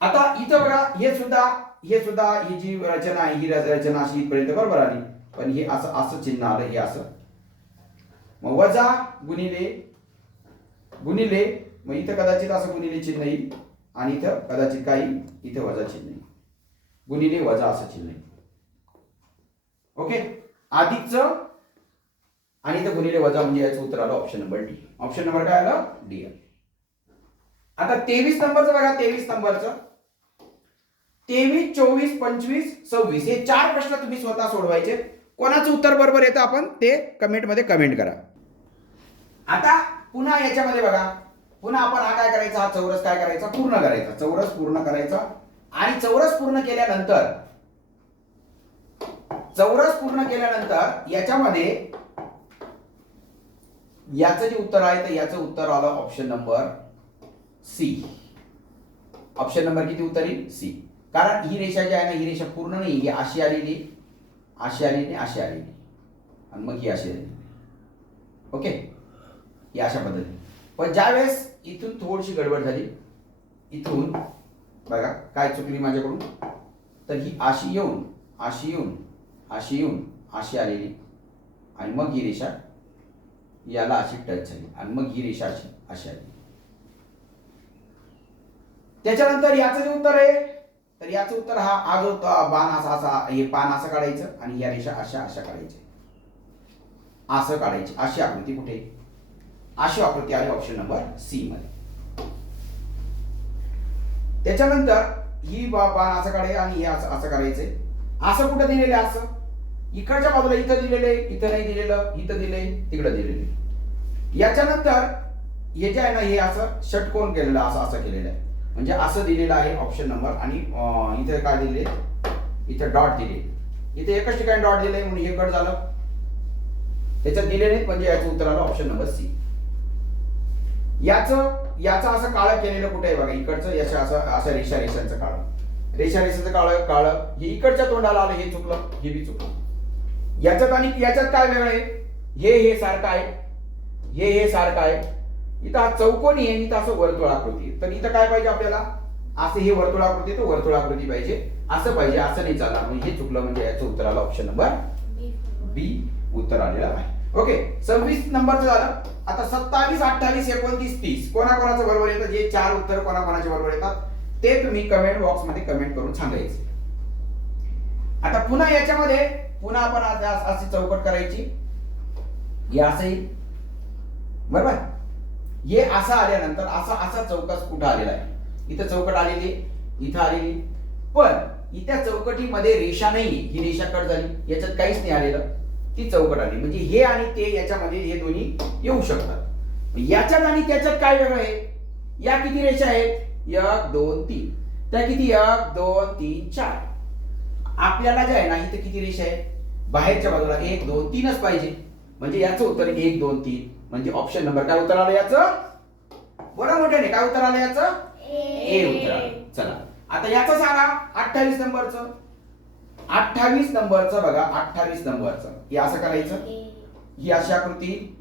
आता इथं बघा हे सुद्धा ही जी रचना आहे ही रचना अशी इथपर्यंत बरोबर आली, पण हे असं असं चिन्ह आलं, हे असं. मग वजा गुणिले गुणिले, मग इथं कदाचित असं गुणिले चिन्ह येईल आणि इथं कदाचित काही इथं वजा चिन्ह येईल, गुणिले वजा असं चिन्ह येईल. ओके, अधिकचं आणि इथं गुणिले वजा म्हणजे याचं उत्तर आलं option number D. Option number काय आलं, डी. आता 23 नंबरचं बघा, 23 नंबरचं 23, 24, 25, 26 हे 4 प्रश्न तुम्ही स्वतः सोडवायचे. कोणाचं उत्तर बरोबर येतं आपण ते कमेंट मध्ये कमेंट करा. आता पुन्हा याच्यामध्ये बघा, पुन्हा आपण हा काय करायचा, हा चौरस काय करायचा, पूर्ण करायचा, चौरस पूर्ण करायचा. आणि चौरस पूर्ण केल्यानंतर याच्यामध्ये याचं जे उत्तर आहे तर याचं उत्तर आलं option number C. Option number किती उत्तर येईल, सी. कारण ही रेषा जी आहे ना, ही रेषा पूर्ण नाही, ही अशी आलेली, अशी आलेली, अशी आलेली आणि मग ही अशी आलेली. ओके, ही अशा पद्धतीने. पण ज्यावेळेस इथून थोडीशी गडबड झाली, इथून बघा काय चुकली माझ्याकडून, तर ही अशी येऊन अशी येऊन अशी येऊन अशी आलेली आणि मग ही रेषा याला अशी टच झाली आणि मग ही रेषा अशी अशी आली. त्याच्यानंतर याचं जे उत्तर आहे तर याचं उत्तर हा जो बाण असा असा, हे पान असं काढायचं आणि या रेषा अशा अशा काढायच्या, असं काढायची. अशी आकृती कुठे, अशी आकृती आली ऑप्शन नंबर सी मध्ये. त्याच्यानंतर ही बाण असं काढायचं आणि हे असं असं करायचंय. असं कुठं दिलेलं आहे, असं इकडच्या बाजूला इथं दिलेले, इथं नाही दिलेलं, इथं दिले, तिकडं दिलेले. याच्यानंतर हे जे आहे ना, हे असं षटकोन केलेलं, असं असं केलेलं आहे, म्हणजे असं दिलेलं आहे ऑप्शन नंबर. आणि इथे काय दिले, इथे डॉट दिले, इथे एकच ठिकाणी डॉट दिले म्हणून हे कट झालं, त्याच्यात दिले नाहीत म्हणजे याचं उत्तर आलं ऑप्शन नंबर सी. याचं असं काळं केलेलं कुठे आहे बघा, इकडचं याच्या असं रेषांचं काळं, रेषांचं काळं हे इकडच्या तोंडाला आलं, हे चुकलं, हे बी चुकलं. याच्यात आणि याच्यात काय वेगळं आहे, हे सारखं आहे, हे सारखं आहे. इथं हा चौकोनी आहे, इथं असं वर्तुळाकृती. तर इथं काय पाहिजे आपल्याला, असं हे वर्तुळाकृती, तर वर्तुळाकृती पाहिजे, असं पाहिजे, असं नाही चालणार. म्हणजे हे चुकलं म्हणजे याचं उत्तर आलं ऑप्शन नंबर बी उत्तर आलेलं आहे. ओके, 26 नंबरचं झालं. आता 27, 28, 29, 30 कोणाकोणाचं बरोबर येतं, जे 4 उत्तर कोणाकोणाचे बरोबर येतात ते तुम्ही कमेंट बॉक्स मध्ये कमेंट करून सांगायचे. आता पुन्हा याच्यामध्ये पुन्हा आपण अशी चौकट करायची, हे असं येईल बरोबर. हे असं आल्यानंतर असा असा चौकस कुठं आलेला आहे, इथं चौकट आलेली, इथं आलेली, पण इथं चौकटीमध्ये रेषा नाही, ही रेषा कट झाली, याच्यात काहीच नाही आलेलं, ती चौकट आली. म्हणजे हे आणि ते याच्यामध्ये हे दोन्ही येऊ शकतात. याच्यात आणि त्याच्यात काय वेगळं आहे, या किती रेषा आहेत, 1 2 3, त्या किती 1 2 3 4. आपल्याला जे आहे ना इथं किती रेषा आहेत, बाहेरच्या बाजूला 1 2 3च पाहिजे, म्हणजे याचं उत्तर 1 2 3. म्हणजे ऑप्शन नंबर काय उत्तर आलं याचं, बरं मोठ्याने काय उत्तर आलं याचं, ए उत्तर आलं. चला आता याचं सांगा 28 नंबरचं. 28 नंबरचं बघा, 28 नंबरचं हे असं करायचं, ही अशी आकृती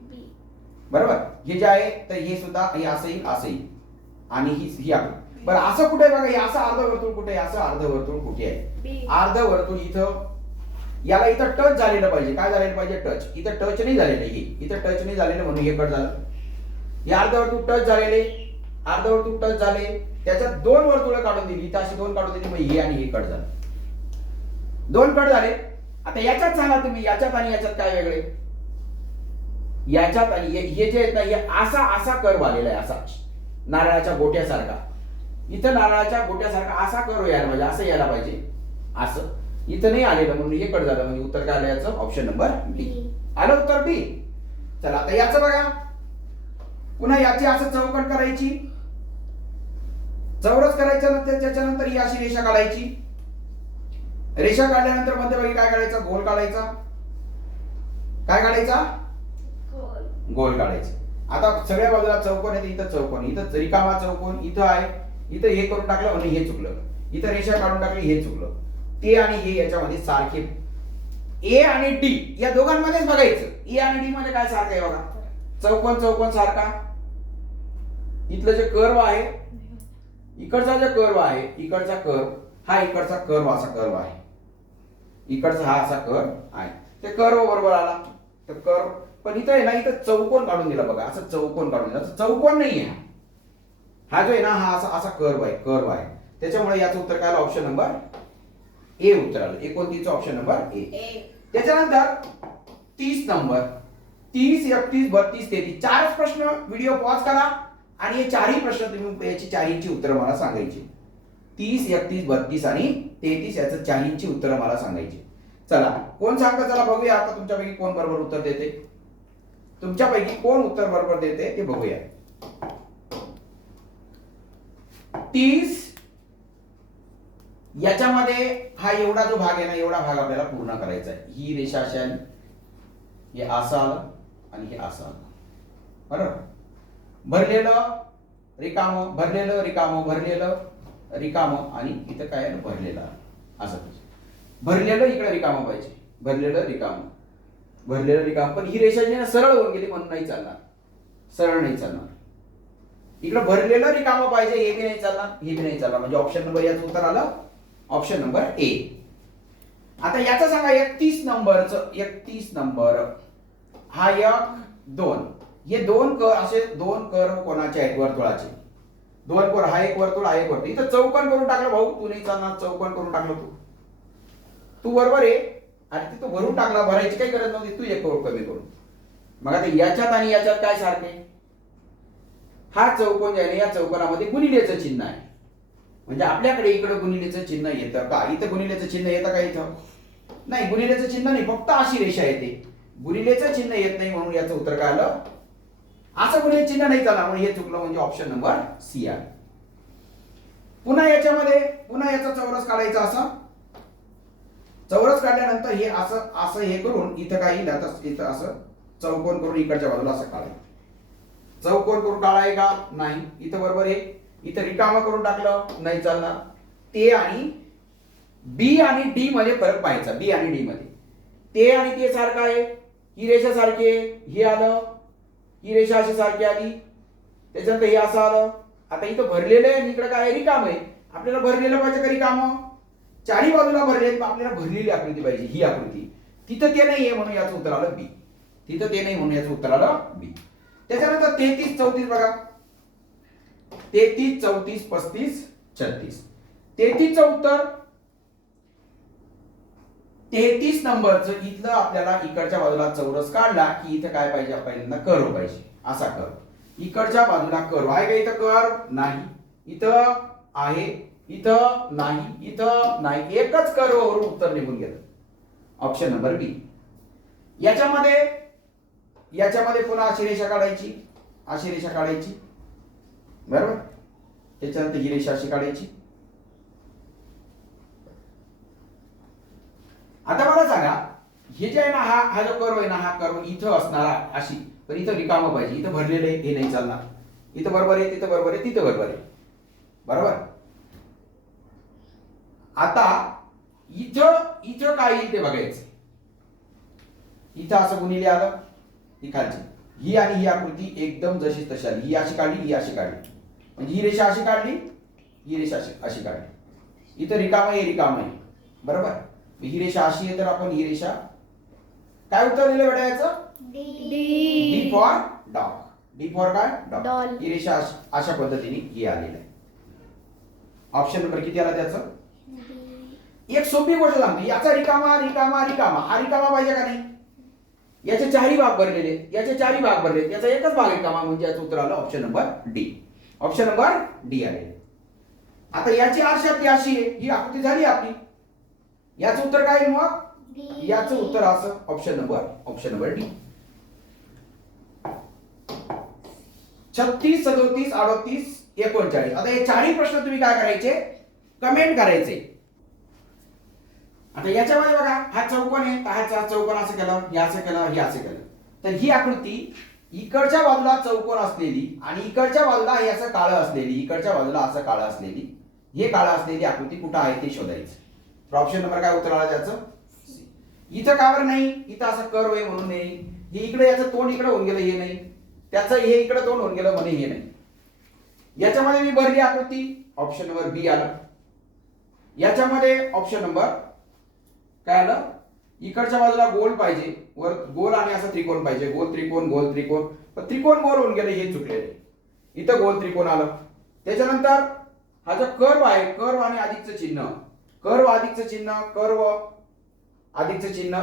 बरोबर. हे जे आहे तर हे सुद्धा हे असं येईल, असं येईल आणि ही आकृती. बरं असं कुठे बघा, हे असं अर्धवर्तुळ कुठे, असं अर्धवर्तुळ कुठे आहे, अर्धवर्तुळ इथं, याला इथं टच झालेलं पाहिजे, काय झालेलं पाहिजे, टच. इथं टच नाही झालेलं, हे इथं टच नाही झालेलं म्हणून हे कट झालं. हे अर्धवर्तुळ टच झालेले, अर्धवर्तुळ टच झाले, त्याच्यात 2 वर्तुळ काढून दिली, इथं अशी 2 काढून दिली, मग हे आणि हे कट झालं, 2 कट झाले. आता याच्यात सांगा तुम्ही, याच्यात आणि याच्यात काय वेगळे, याच्यात आणि हे जे आहेत ना, हे असा असा कर्व आलेला आहे, असा नारळाच्या गोट्यासारखा. इथं नारळाच्या गोट्यासारखा असा कर्व यायला पाहिजे, असं यायला पाहिजे, असं इथं नाही आलेलं म्हणून हे कट झालं. म्हणजे उत्तर काय आलं याचं, ऑप्शन नंबर बी आलं, उत्तर बी. चला आता याचं बघा, पुन्हा याची असं चौकट करायची, चौरस करायचं, नंतर त्याच्यानंतर ही अशी रेषा काढायची. रेषा काढल्यानंतर मध्यभागी काय काढायचं, गोल काढायचा. काय काढायचा, गोल काढायचं. आता सगळ्या बाजूला चौकोन आहे, इथं चौकोन, इथं रिकामा चौकोन इथं आहे, इथं हे करून टाकलं म्हणजे हे चुकलं, इथं रेषा काढून टाकली हे चुकलं. ते आणि हे याच्यामध्ये सारखे, ए आणि डी या दोघांमध्येच बघायचं, ए आणि डी मध्ये काय सारखं आहे बघा, चौकोन चौकोन सारखा, इथलं जे कर्व आहे, इकडचा जो कर्व आहे, इकडचा कर्व हा इकडचा कर्व असा कर्व आहे, इकडचा हा असा कर्व आहे, ते कर्व बरोबर आला. तर कर्व पण इथं आहे ना, इथं चौकोन काढून दिला बघा, असं चौकोन काढून दिला. चौकोन नाहीये हा जो आहे ना, हा असा असा कर्व आहे. त्याच्यामुळे याचं उत्तर काय आलं? ऑप्शन नंबर ए उत्तर आलं. 29 ऑप्शन नंबर ए. त्याच्यानंतर 30 नंबर, 30, 31, 32, 33 चारच प्रश्न. व्हिडिओ पॉज करा आणि हे चारही प्रश्न तुम्ही याची चारहींची उत्तरं मला सांगायची. 30, 31, 32 आणि 33 याचं चारहींची उत्तरं मला सांगायची. चला कोण सांगतं? चला बघूया आता तुमच्यापैकी कोण बरोबर उत्तर देते. तुमच्यापैकी कोण उत्तर बरोबर देते ते बघूया. 30 याच्यामध्ये हा एवढा जो भाग आहे ना, एवढा भाग आपल्याला पूर्ण करायचा आहे. ही रेषा अशी आली, हे असं आलं आणि हे असं आलं, बरोबर. भरलेलं रिकामं, भरलेलं रिकामं, भरलेलं रिकामं आणि इथं काय आहे? भरलेलं असं. भरलेलं इकडे रिकामं पाहिजे, भरलेलं रिकामं, भरलेलं रिकामं. पण ही रेषा जी सरळ होऊन गेली म्हणून नाही चालणार, सरळ नाही चालणार. इकडे भरलेलं रिकामं पाहिजे, हे बी नाही चालणार, हे बी नाही चालणार. म्हणजे ऑप्शन नंबर याचं उत्तर आलं ऑप्शन नंबर ए. आता याचं सांगा 31 नंबरचं. 31 नंबर हा 1, 2 हे दोन कर, असे दोन कर्व कोणाचे आहेत? वर्तुळाचे दोन कर्व. हा एक वर्तुळ, हा एक वर्तुळ. इथं चौकोन करून टाकलं भाऊ, तू नाही चालणार. चौकोन करून टाकलं तू बरोबर आहे. आणि तिथं भरून टाकला, भरायची काही गरज नव्हती, तू एक कमी करून. मग आता याच्यात आणि याच्यात काय सारखे? हा चौकोन आहे, या चौकोनामध्ये गुणिलेचं चिन्ह आहे. म्हणजे आपल्याकडे इकडे गुणिलेचं चिन्ह येतं का? इथं गुणिलेचं चिन्ह येतं का? इथं नाही, गुणिलेचं चिन्ह नाही, फक्त अशी रेषा येते, गुणिलेचं चिन्ह येत नाही. म्हणून याचं उत्तर काय आलं? असं गुणिले चिन्ह नाही चालणार, म्हणून हे चुकलं. म्हणजे ऑप्शन नंबर सी आहे. पुन्हा याच्यामध्ये पुन्हा याचा चौरस काढायचा. असा चौरस काढल्यानंतर हे असं असं हे करून इथं काय येईल? आता इथं असं चौकोन करून इकडच्या बाजूला असं काढायचं. चौकोन करून काढाय का? नाही. इथं बरोबर आहे. इथं रिकामा करून टाकलं, नाही चालणार. ते आणि बी आणि डी मध्ये फरक पाहायचा. बी आणि डी मध्ये ते आणि ते सारखं आहे. ही रेषा सारखी आहे, हे आलं. ही रेषा अशी सारखी आली, त्याच्यानंतर हे असं आलं. आता इथं भरलेलं आहे आणि इकडे काय? रिकाम आहे. आपल्याला भरलेलं पाहिजे का रिकाम? चारी बाजूला भरले, आपल्याला भरलेली आकृती पाहिजे, ही आकृती. तिथं ते नाहीये म्हणून याचं उत्तर आलं बी. तिथं ते नाही म्हणून याचं उत्तर आलं बी. त्याच्यानंतर 33, 34 बघा. 33, 34, 35, 36. 33 चं उत्तर 33 नंबरचं इथलं आपल्याला इकडच्या बाजूला चौरस काढला की इथं काय पाहिजे? आपल्याला कर्व पाहिजे, असा कर्व. इकडच्या बाजूला कर्व आहे का? इथं कर्व नाही, इथं आहे, इथं नाही, इथं नाही. एकच कर्व वरून उत्तर निघून गेलं. ऑप्शन नंबर बी. याच्यामध्ये पुन्हा अशी रेषा काढायची, अशी रेषा काढायची, बरोबर. त्याच्यानंतर ही रेषा अशी काढायची. आता मला सांगा, हे जे आहे ना, हा जो कर्व आहे ना, हा कर्व इथं असणारा अशी, पण इथं रिकामं पाहिजे. इथं भरलेलं आहे, हे नाही चालणार. इथं बरोबर आहे, तिथं बरोबर आहे, तिथं बरोबर आहे, बरोबर. आता इथं काय येईल ते बघायचं. इथं असं गुणिले आलं, ही खालची, ही आणि ही आकृती एकदम जशी तशी आली. ही अशी काढली, ही अशी काढली, म्हणजे ही रेषा अशी काढली, ही रेषा अशी काढली. इथं रिकाम आहे, रिकाम आहे, बरोबर. ही रेषा अशी आहे, तर आपण ही रेषा काय उत्तर दिलं बेटा याचं? D for dog. D for काय? डॉग. ही रेषा अशा पद्धतीने ही आलेली आहे. ऑप्शन नंबर किती आला त्याचं? एक सोपी गोष्ट सांगते. याचा रिकामा रिकामा रिकामा, हा रिकामा पाहिजे का नाही? याचे चारही भाग भरलेले, याचे चारही भाग भरले, याचा एकच भाग रिकामा, म्हणजे याचं उत्तर आलं option number D. Option number D आले. आता याची आरशाती अशी आहे, ही आकृती झाली आपली. याचं उत्तर काय मग? याचं उत्तर असं ऑप्शन नंबर डी. 36, 37, 38, 39. आता हे चारही प्रश्न तुम्ही काय करायचे? कमेंट करायचे. आता याच्यामध्ये बघा, हा चौकोन आहे, हा चौकोन असं केलं, हे असं केलं, हे असं केलं. तर ही आकृती इकडच्या बाजूला चौकोन असलेली आणि इकडच्या बाजूला हे असं काळं असलेली, इकडच्या बाजूला असं काळं असलेली, हे काळं असलेली आकृती कुठं आहे ते शोधायचं. तर ऑप्शन नंबर काय उत्तर आलं त्याचं? इथं का बरं नाही? इथं असं कर्व आहे म्हणून नाही. हे इकडे याचं तोंड इकडे होऊन गेलं, हे नाही. त्याचं हे इकडे तोंड होऊन गेलं म्हणे हे नाही. याच्यामध्ये मी भरली आकृती, ऑप्शन नंबर बी आलं. याच्यामध्ये ऑप्शन नंबर काय आलं, इकडच्या बाजूला गोल पाहिजे, वर गोल आणि असं त्रिकोण पाहिजे, गोल त्रिकोण, पण त्रिकोण गोल होऊन गेले हे चुकलेले. इथं गोल त्रिकोण आलं. त्याच्यानंतर हा जो कर्व आहे, कर्व आणि अधिकचं चिन्ह, कर्व अधिकचं चिन्ह, कर्व अधिकचं चिन्ह,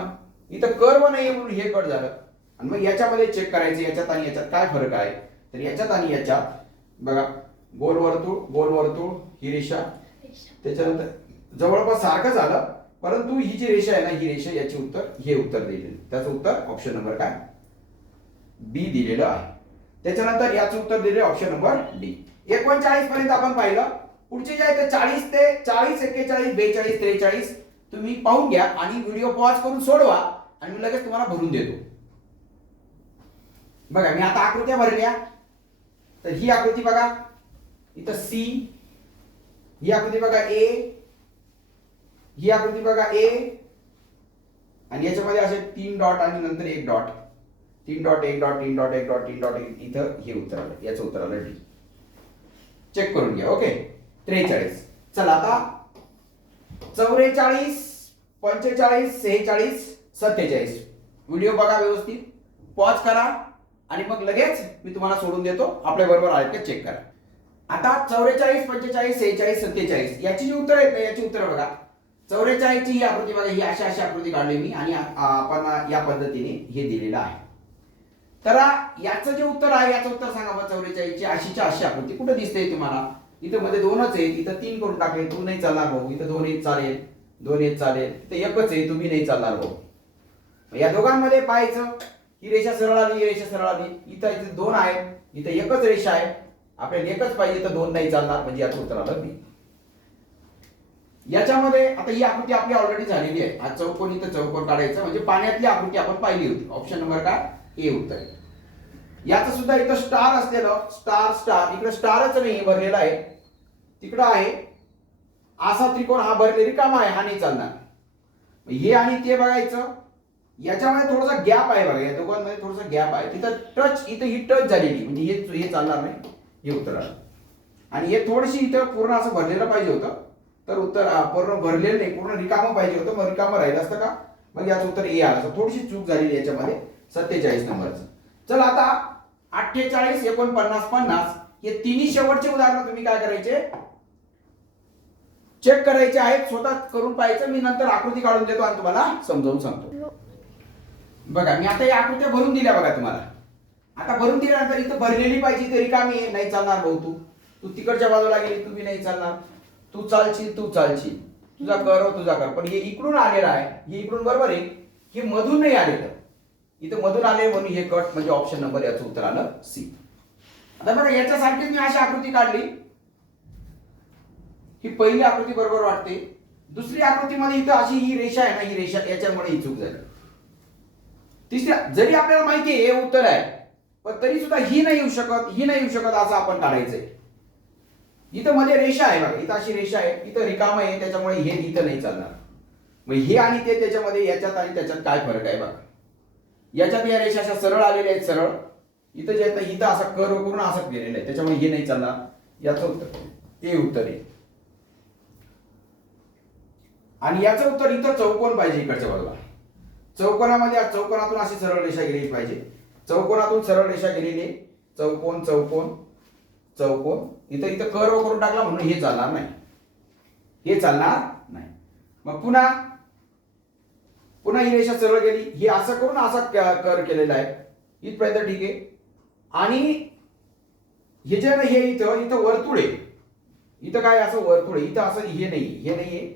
इथं कर्व नाही म्हणून हे कट झालं. आणि मग याच्यामध्ये चेक करायचं याच्यात आणि याच्यात काय फरक आहे. तर याच्यात आणि याच्यात बघा, गोल वर्तुळ ही रेषा, त्याच्यानंतर जवळपास सारखं झालं, परंतु ही जी रेषा आहे ना, ही रेषा याचे उत्तर हे उत्तर दिलेलं, त्याचं उत्तर ऑप्शन नंबर काय बी दिलेलं आहे. त्याच्यानंतर याचं उत्तर दिले ऑप्शन नंबर डी. 39 पर्यंत आपण पाहिलं. पुढचे जे आहे ते 40 ते 40, 41, 42, 43 तुम्ही पाहून घ्या आणि व्हिडिओ पॉज करून सोडवा आणि मी लगेच तुम्हाला भरून देतो. बघा मी आता आकृत्या भरल्या. तर ही आकृती बघा, इथं सी, ही आकृती बघा ए, ही आकृती बघा ए, आणि याच्यामध्ये असे 3 डॉट आणि नंतर 1 dot, 3 dot 1 dot 3 dot 1 dot 3 dot 1, इथं हे उत्तर आलं, याचं उत्तर आलं डी. चेक करून घ्या. ओके. 43. चला आता 44, 45, 46, 47 व्हिडिओ बघा, व्यवस्थित पॉज करा आणि मग लगेच मी तुम्हाला सोडून देतो. आपल्या बरोबर आहेत का चेक करा. आता 44, 45, 46, 47 याची जी उत्तर आहेत ना, याची उत्तर बघा. 44 ची ही आकृती बघा, ही अशी आकृती काढली मी आणि आपण या पद्धतीने हे दिलेलं आहे. तर याचं जे उत्तर आहे, याचं उत्तर सांगा मग. 44 ची अशी आकृती कुठे दिसते तुम्हाला? इथं मध्ये 2च आहेत, इथं 3 करून टाकले, तू नाही चालणार भाऊ. इथं 2 1 चालेल, 2 1 चालेल, इथं एकच आहे, तुम्ही नाही चालणार भाऊ. या दोघांमध्ये पाहायचं, ही रेषा सरळ आली, ही रेषा सरळ आली, इथं 2 आहेत, इथं एकच रेषा आहे, आपल्याला एकच पाहिजे, तर 2 नाही चालणार, म्हणजे याचं उत्तर आलं बी. याच्यामध्ये आता ही आकृती आपली ऑलरेडी झालेली आहे. हा चौकोन, इथं चौकोन काढायचं, म्हणजे पाण्यातली आकृती आपण पाहिली होती. ऑप्शन नंबर काय ए उत्तर. याचं सुद्धा इथं स्टार असलेलं, स्टार इकडे स्टारच नाही भरलेला आहे, तिकडं आहे असा त्रिकोण, हा भरलेला रिकामा आहे, हा नाही चालणार. हे आणि ते बघायचं. याच्यामध्ये थोडासा गॅप आहे बघा, या दोघांमध्ये थोडासा गॅप आहे, तिथं टच, इथं ही टच झालेली, म्हणजे हे चालणार नाही, हे उत्तर आलं. आणि हे थोडीशी इथं पूर्ण असं भरलेलं पाहिजे होतं, तर उत्तर पूर्ण भरलेलं नाही, पूर्ण रिकामं पाहिजे होतं, मग रिकामं राहिलं असतं का, मग याचं उत्तर ए आलं. थोडीशी चूक झालेली याच्यामध्ये 47 नंबरचं. चला आता 48, 49, 50 हे तिन्ही शेवटचे उदाहरण तुम्ही काय करायचे, चेक करायचे आहेत, स्वतः करून पाहायचं. मी नंतर आकृती काढून देतो आणि तुम्हाला समजावून सांगतो. बघा मी आता या आकृत्या भरून दिल्या बघा तुम्हाला. आता भरून दिल्यानंतर इथं भरलेली पाहिजे, तरी रिकामी नाही चालणार भाऊ. तू तिकडच्या बाजूला गेली, तुम्ही नाही चालणार, तू चालशील, तुझा कर, पण हे इकडून आलेलं आहे, हे इकडून बरोबर आहे, हे मधून नाही आलेलं, इथं मधून आले म्हणून हे कट, म्हणजे ऑप्शन नंबर याचं उत्तर आलं सी. आता बघा याच्यासारखीच मी अशी आकृती काढली, ही पहिली आकृती बरोबर वाटते. दुसरी आकृतीमध्ये इथं अशी ही रेषा आहे ना, ही रेषा, याच्यामुळे ही चूक झाली. तिसऱ्या, जरी आपल्याला माहिती आहे हे उत्तर आहे, पण तरी सुद्धा ही नाही येऊ शकत असं आपण काढायचंय. इथं मध्ये रेषा आहे बघा, इथं अशी रेषा आहे, इथं रिकाम आहे, त्याच्यामुळे हे इथं नाही चालणार. मग हे आणि ते त्याच्यामध्ये, याच्यात आणि त्याच्यात काय फरक आहे बघा. याच्यात या रेषा अशा सरळ आलेल्या आहेत, सरळ, इथं जे आहे इथं असा कर्व करून असं गेलेलं आहे, त्याच्यामुळे हे नाही चालणार. याचं उत्तर ए उत्तर आहे. आणि याचं उत्तर इथं चौकोन पाहिजे, इकडच्या बाजूला चौकोनामध्ये, चौकोनातून अशी सरळ रेषा गेली पाहिजे, चौकोनातून सरळ रेषा गेलेली आहे, चौकोन चौकोन चौकोन, इथं कर्व करून टाकला म्हणून हे चालणार नाही, हे चालणार नाही. मग पुन्हा ही रेषा सरळ गेली, ही असं करून असा कर केलेला आहे, इथपर्यंत ठीक आहे. आणि हे जे हे इथं वर्तुळ आहे, इथं काय असं वर्तुळ आहे, इथं असं हे नाहीये,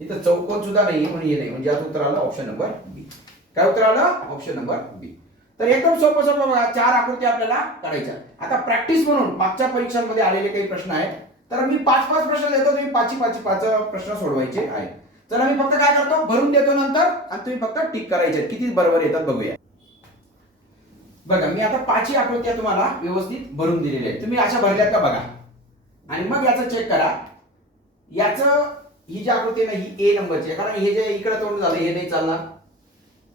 इथं चौकोन सुद्धा नाही म्हणून हे नाही, म्हणजे याचं उत्तर आलं ऑप्शन नंबर बी. काय उत्तर आलं? ऑप्शन नंबर बी. तर एकदम सोपं बघा, 4 आकृत्या आपल्याला काढायच्या. आता प्रॅक्टिस म्हणून मागच्या परीक्षांमध्ये आलेले काही प्रश्न आहेत, तर मी 5 प्रश्न देतो, तुम्ही 5 प्रश्न सोडवायचे आहेत. चला मी फक्त काय करतो, भरून देतो नंतर, आणि तुम्ही फक्त टिक करायचे, किती बरोबर येतात बघूया. बघा मी आता 5 आकृत्या तुम्हाला व्यवस्थित भरून दिलेल्या आहेत, तुम्ही अशा भरल्यात का बघा, आणि मग याचं चेक करा. याचं ही जी आकृती आहे ना, ही ए नंबरची आहे, कारण हे जे इकडे तोंड झालं हे नाही चालणार,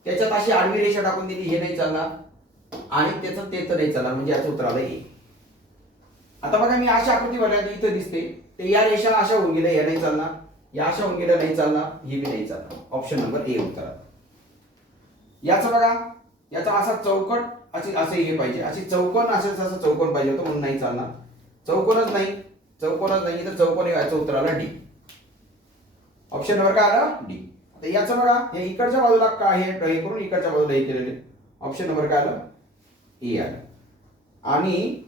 त्याच्यात अशी आडवी रेषा टाकून दिली, हे नाही चालणार, आणि त्याचं ते तर नाही चालणार, म्हणजे याचं उत्तर आलं ए. आता बघा मी अशी आकृती बनवली इथं दिसते, ते या रेषा अशा होऊन गेल्या, या नाही चालणार, या अशा होऊन गेल्या नाही चालणार, ही बी नाही चालणार. ऑप्शन नंबर ए उत्तर. याचं बघा, याचा असा चौकट असे हे पाहिजे, अशी चौकोन असं चौकोन पाहिजे होतं म्हणून नाही चालणार. चौकोनच नाही तर चौकोन याचं उत्तर आलं डी. ऑप्शन नंबर काय आलं डी. आता याचं बघा, हे इकडच्या बाजूला काय हे करून इकडच्या बाजूला हे केलेले, ऑप्शन नंबर काय आलं ए आलं. आणि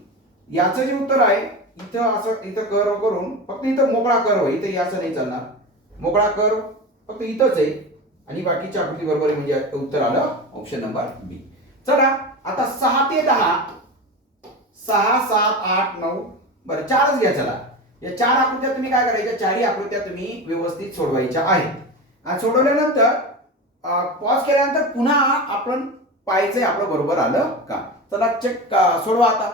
याचं जे उत्तर आहे इथं असं इथं कर्व करून फक्त इथं मोकळा कर्व, इथं याचं नाही चालणार, मोकळा कर्व फक्त इथंच आहे आणि बाकीच्या आकृती बरोबर आहे, म्हणजे उत्तर आलं ऑप्शन नंबर बी. चला आता 6 ते 10, 6, 7, 8, 9, बरं 4च घ्या. चला या 4 आकृत्या तुम्ही काय करायच्या, 4ही आकृत्या तुम्ही व्यवस्थित सोडवायच्या आहेत. आणि सोडवल्यानंतर पॉज केल्यानंतर पुन्हा आपण पाहायचंय आपलं बरोबर आलं का. चला चेक सोडवा. आता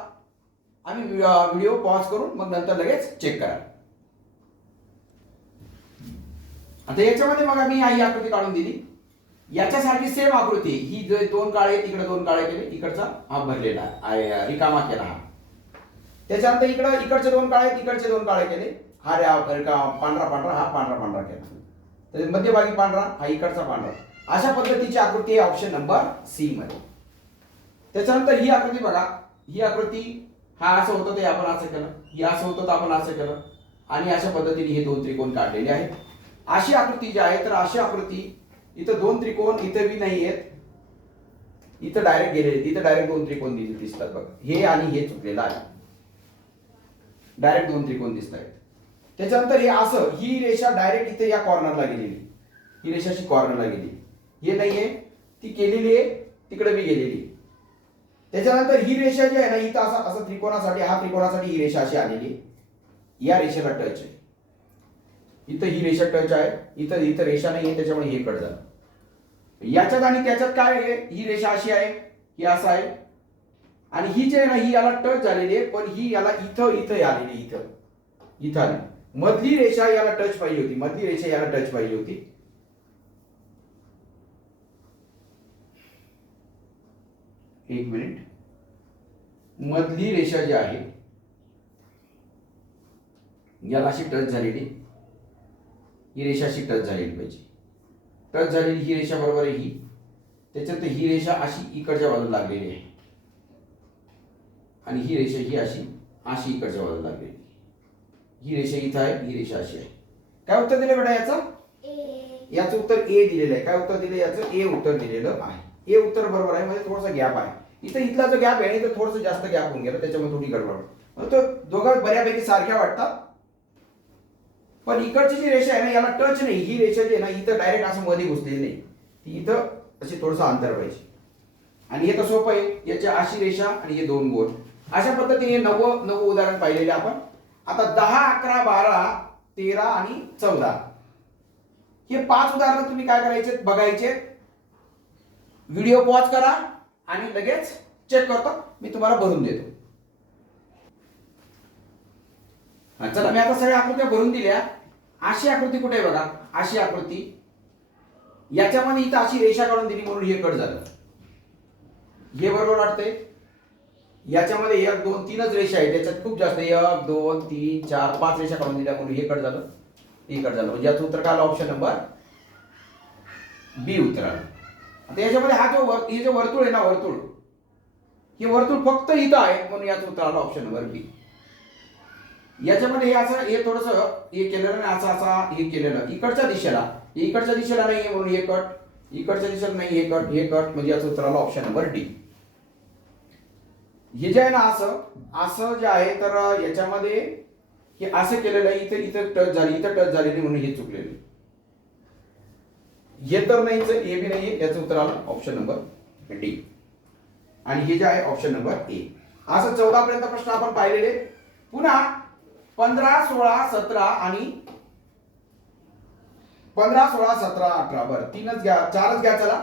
आम्ही व्हिडिओ पॉज करून मग नंतर लगेच चेक करा. आता याच्यामध्ये मग आम्ही ही आकृती काढून दिली, याच्यासारखी सेम आकृती, ही जो 2 काळे तिकडे 2 काळे केले, इकडचा हा भरलेला आहे रिकामा केला हा. त्याच्यानंतर इकडचे 2 काळे तिकडचे 2 काळे केले, हा पांढरा हा पांढरा केला, तर मध्यभागी पांढरा, हा इकडचा पांढरा. अशा पद्धतीची आकृती आहे ऑप्शन नंबर सी मध्ये. त्याच्यानंतर ही आकृती बघा, ही आकृती हा असं होतं ते आपण असं केलं, ही असं होतं तर आपण असं केलं, आणि अशा पद्धतीने हे 2 त्रिकोण काढलेले आहेत. अशी आकृती जी आहे, तर अशी आकृती इथं 2 त्रिकोण इथं बी नाही आहेत, इथं डायरेक्ट गेलेले, इथं डायरेक्ट 2 त्रिकोण दिसतात बघा, हे आणि हे चुकलेलं आहे, डायरेक्ट 2 त्रिकोण दिसत आहेत. त्याच्यानंतर हे असं, ही रेषा डायरेक्ट इथे या कॉर्नरला गेलेली, ही रेषा अशी कॉर्नरला गेली, हे नाहीये ती केलेली आहे, तिकडे बी गेलेली. त्याच्यानंतर ही रेषा जी आहे ना, इथं असं त्रिकोणासाठी, हा त्रिकोणासाठी ही रेषा अशी आलेली, या रेषेला टच आहे, इथं ही रेषा टच आहे, इथं रेषा नाही आहे, त्याच्यामुळे हे कट झालं. याच्यात आणि त्याच्यात काय आहे, ही रेषा अशी आहे, ही असं आहे, आणि ही जे आहे ना ही याला टच झालेली आहे, पण ही याला इथं आलेली, इथं आली. मधली रेषा याला टच पाहिजे होती, मधली रेषा याला टच पाहिजे होती. एक मिनिट, मधली रेषा जी आहे याला अशी टच झालेली, ही रेषा अशी टच झालेली पाहिजे, टच झालेली ही रेषा बरोबर आहे ही. त्याच्यात ही रेषा अशी इकडच्या बाजूला लागलेली आहे, आणि ही रेषा ही अशी इकडच्या बाजूला लागलेली, ही रेषा इथं आहे, ही रेषा अशी आहे. काय उत्तर दिलं बेटा याचं? याचं उत्तर ए दिलेलं आहे. काय उत्तर दिलं याचं? ए उत्तर दिलेलं आहे. ए उत्तर बरोबर आहे, म्हणजे थोडासा गॅप आहे इथला जो गॅप आहे तर थोडंसं जास्त गॅप होऊन गेला, त्याच्यामुळे थोडी गडबड. तो दोघं बऱ्यापैकी सारख्या वाटतात, पण इकडची जी रेषा आहे ना याला टच नाही, ही रेषा जी आहे ना इथं डायरेक्ट असं मध्ये घुसलेली नाही, ती इथं अशी थोडंसं अंतर पाहिजे. आणि हे तर सोपं आहे, याची अशी रेषा आणि हे 2 गोल. अशा पद्धतीने 9 उदाहरण पाहिलेले आपण. आता 10, 11, 12, 13 आणि 14 हे 5 उदाहरण तुम्ही काय करायचे बघायचे, व्हिडिओ पॉज करा आणि लगेच चेक करतो, मी तुम्हाला भरून देतो. चला मी आता सगळ्या आकृत्या भरून दिल्या. अशी आकृती कुठे आहे बघा, अशी आकृती, याच्यामध्ये इथं अशी रेषा काढून दिली म्हणून हे कट झालं, हे बरोबर वाटतंय. याच्यामध्ये 1, 2, 3च रेषा आहेत, त्याच्यात खूप जास्त 1, 2, 3, 4, 5 रेषा काढून दिल्या म्हणून हे कट झालं, हे कट झालं, म्हणजे याचं उत्तर काय आलं? ऑप्शन नंबर बी उत्तर आलं. आता याच्यामध्ये हा जो हे जे वर्तुळ आहे ना, हे वर्तुळ फक्त इथं आहे म्हणून याचं उत्तर आलं ऑप्शन नंबर बी. याच्यामध्ये हे असं हे थोडंसं हे केलेलं नाही, असं हे केलेलं इकडच्या दिशेला नाहीये म्हणून हे कट, इकडच्या दिशेला नाही हे कट, म्हणजे याचं उत्तर आलं ऑप्शन नंबर डी. हे जे आहे ना असं जे आहे, तर याच्यामध्ये हे असं केलेलं आहे, इथं टच झाली म्हणून हे चुकलेलं, हे तर नाहीच, हे बी नाहीये, याचं उत्तर आलं ऑप्शन नंबर डी. आणि हे जे आहे ऑप्शन नंबर ए. असं 14 पर्यंत प्रश्न आपण पाहिलेले. पुन्हा 15, 16, 17 आणि 15, 16, 17, 18 बरं 3च घ्या, 4च घ्या. चला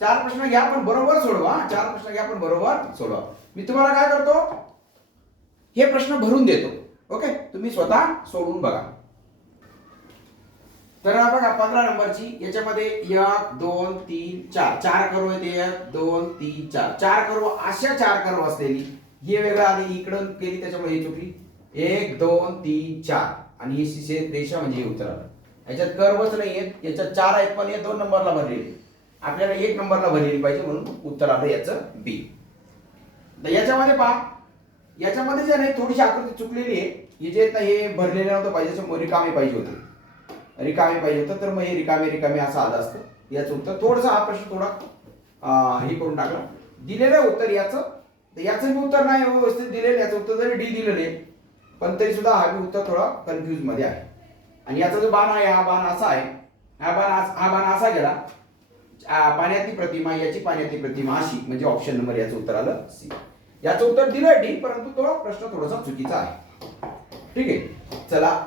4 प्रश्न घ्या पण बरोबर सोडवा, 4 प्रश्न घ्या पण बरोबर सोडवा. मी तुम्हाला काय करतो, हे प्रश्न भरून देतो, ओके, तुम्ही स्वतः सोडून बघा. तर बघा 15 नंबरची याच्यामध्ये 1 2 3 4 चार कर्व आहेत. 1 2 3 4 चार कर्व, अशा चार कर्व असलेली हे वेगळं आली, इकडून केली त्याच्यामुळे ही चुकली. 1 2 3 4 आणि ही शेष रेषा म्हणजे हे उत्तर आलं. याच्यात कर्वच नाही आहेत, याच्यात चार आहेत पण हे 2 नंबरला भरलेले, आपल्याला 1 नंबरला भरलेली पाहिजे म्हणून उत्तर आलं याचं बी. तर याच्यामध्ये पहा, याच्यामध्ये जे नाही थोडीशी आकृती चुकलेली आहे. हे जे हे भरलेलं नव्हतं पाहिजे, रिकामे पाहिजे होते, रिकामे पाहिजे होतं, तर मग हे रिकामे रिकामे असं आलं असतं. याचं उत्तर थोडंसं, हा प्रश्न थोडा हे करून टाकला. दिलेलं उत्तर याचं बी उत्तर नाही व्यवस्थित दिलेलं, याचं उत्तर जरी डी दिलेलं आहे पण तरी सुद्धा हा बी उत्तर थोडा कन्फ्युज मध्ये आहे. आणि याचा जो बाण आहे, हा बाण असा आहे, हा बाण असा गेला, पाण्यातली प्रतिमा, याची पाण्यातली प्रतिमा अशी, म्हणजे ऑप्शन नंबर याचं उत्तर आलं सी. याचं उत्तर दिलं डी, परंतु तो प्रश्न थोडासा चुकीचा आहे. ठीक आहे, चला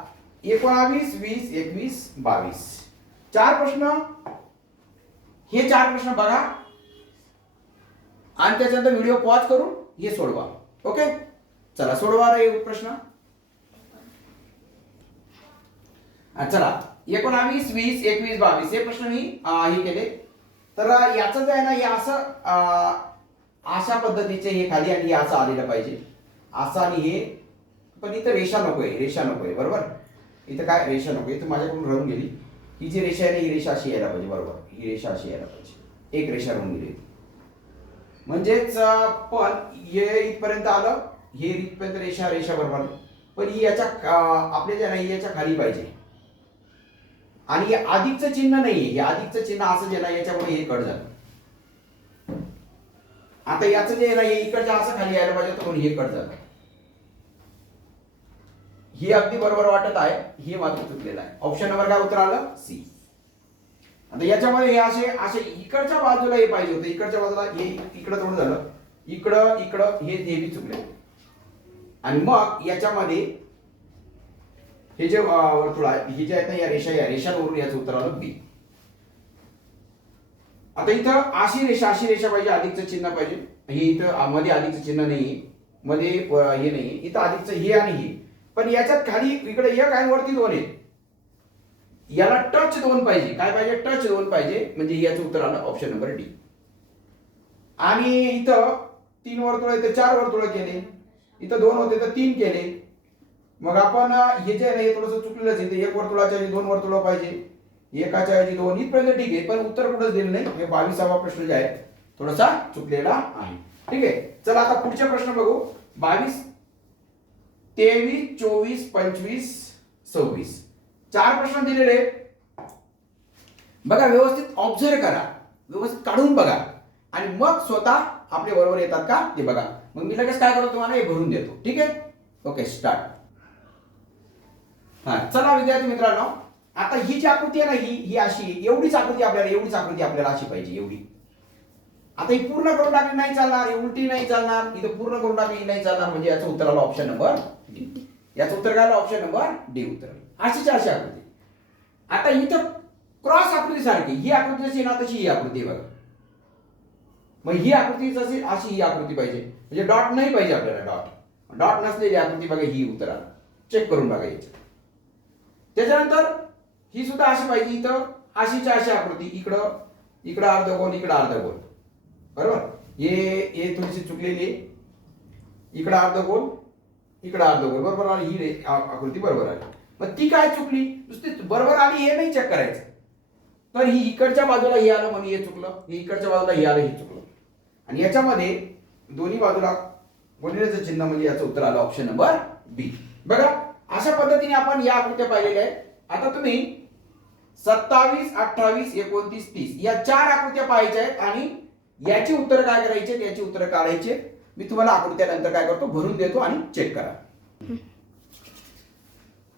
19 20 21 22 चार प्रश्न, हे चार प्रश्न बघा आणि त्याच्यानंतर व्हिडिओ पॉज करून हे सोडवा. ओके, चला सोडवा रे प्रश्न. चला 19 20 21 22 हे प्रश्न मी हे केले. तर याचं जे आहे ना, हे असं अशा पद्धतीचे हे खाली आणि हे असं आलेलं पाहिजे, असं आणि हे, पण इथं रेषा नकोय, रेषा नकोय, बरोबर. इथं काय रेषा नको, इथं माझ्याकडून राहून गेली. ही जी रेषा आहे ना, ही रेषा अशी यायला पाहिजे, बरोबर. ही रेषा अशी यायला पाहिजे, एक रेषा राहून गेली. म्हणजेच पण हे इथपर्यंत आलं, हे इथपर्यंत रेषा रेषा बरोबर, पण ही याच्या आपल्या ज्या नाही याच्या खाली पाहिजे. आणि हे अधिकचं चिन्ह नाहीये, हे अधिकचं चिन्ह असं जे ना, याच्यामुळे हे कट झालं. आता याचं जे ना, हे इकडचं असं खाली यायला पाहिजे होतं, पण हे कट झालं. हे अगदी बरोबर वाटत आहे, हे मात्र चुकलेलं आहे. ऑप्शन नंबर काय उत्तर आलं सी. आता याच्यामध्ये हे असे असे इकडच्या बाजूला हे पाहिजे होतं, इकडच्या बाजूला हे इकडं थोडं झालं, इकडं इकडं हे बी चुकले. आणि मग याच्यामध्ये हे जे वर्तुळ आहे, हे जे आहेत ना, या रेषांवरून याचं उत्तर आलं बी. आता इथं अशी रेषा पाहिजे, अधिकचं चिन्ह पाहिजे. हे इथं मध्ये अधिकचं चिन्ह नाहीये, मध्ये हे नाहीये, इथं अधिकचं हे आणि हे, पण याच्यात खाली इकडे एक आणि वरती दोन आहे. याला टच 2 पाहिजे, काय पाहिजे, टच 2 पाहिजे, म्हणजे याचं उत्तर आलं ऑप्शन नंबर डी. आणि इथं 3 वर्तुळ आहेत, 4 वर्तुळ केले, इथं 2 होते तर 3 केले. मग आपण हे जे आहे थोडंसं चुकलेलंच आहे, एक वर्तुळाच्या ऐवजी 2 वर्तुळ पाहिजे, एकाच्या ऐवजी 2, इथपर्यंत ठीक आहे, पण उत्तर कुठंच दिलं नाही. हे 22वा प्रश्न जे आहे थोडासा चुकलेला आहे. ठीक आहे, चला आता पुढचे प्रश्न बघू. 22 23 24 25 26 चार प्रश्न दिलेले बघा, व्यवस्थित ऑब्झर्व करा, व्यवस्थित काढून बघा आणि मग स्वतः आपले बरोबर येतात का ते बघा. मग मी लगेच काय करतो, तुम्हाला हे भरून देतो. ठीक आहे, ओके स्टार्ट. हा चला विद्यार्थी मित्रांनो, आता ही जी आकृती आहे ना, ही अशी एवढीच आकृती आपल्याला अशी पाहिजे, एवढी. आता ही पूर्ण करून टाकली नाही चालणार, ही उलटी नाही चालणार, इथं पूर्ण करून टाकली नाही चालणार, म्हणजे याचं उत्तर आलं ऑप्शन नंबर डी. याचं उत्तर काय आलं ऑप्शन नंबर डी उत्तर. अशीच अशी आकृती. आता इथं क्रॉस आकृती सारखी, ही आकृती जशी ना तशी ही आकृती बघा. मग ही आकृती जशी अशी ही आकृती पाहिजे, म्हणजे डॉट नाही पाहिजे आपल्याला, डॉट नसलेली आकृती बघा, ही उत्तर आलं. चेक करून बघा याच्यात. त्याच्यानंतर ही सुद्धा अशी पाहिजे, इथं अशीच्या अशी आकृती, इकडं अर्धगोल, इकडं अर्धगोल, बरोबर. हे थोडीशी चुकलेली आहे, इकडं अर्धगोल, इकडं अर्धगोल, बरोबर आली ही आकृती, बरोबर आली. मग ती काय चुकली, नुसती बरोबर आली हे नाही चेक करायचं. तर ही इकडच्या बाजूला हे आलं म्हणून हे चुकलं, हे इकडच्या बाजूला हे आलं हे चुकलं. आणि याच्यामध्ये दोन्ही बाजूला गुणिलेचं चिन्ह, म्हणजे याचं उत्तर आलं ऑप्शन नंबर बी. बघा अशा पद्धतीने आपण या आकृत्या पाहिलेल्या आहेत. आता तुम्ही 27 28 29 30 या चार आकृत्या पाहायच्या आहेत आणि याची उत्तर काय करायचे, याची उत्तर काढायचे. मी तुम्हाला आकृत्या नंतर काय करतो, भरून देतो आणि चेक करा.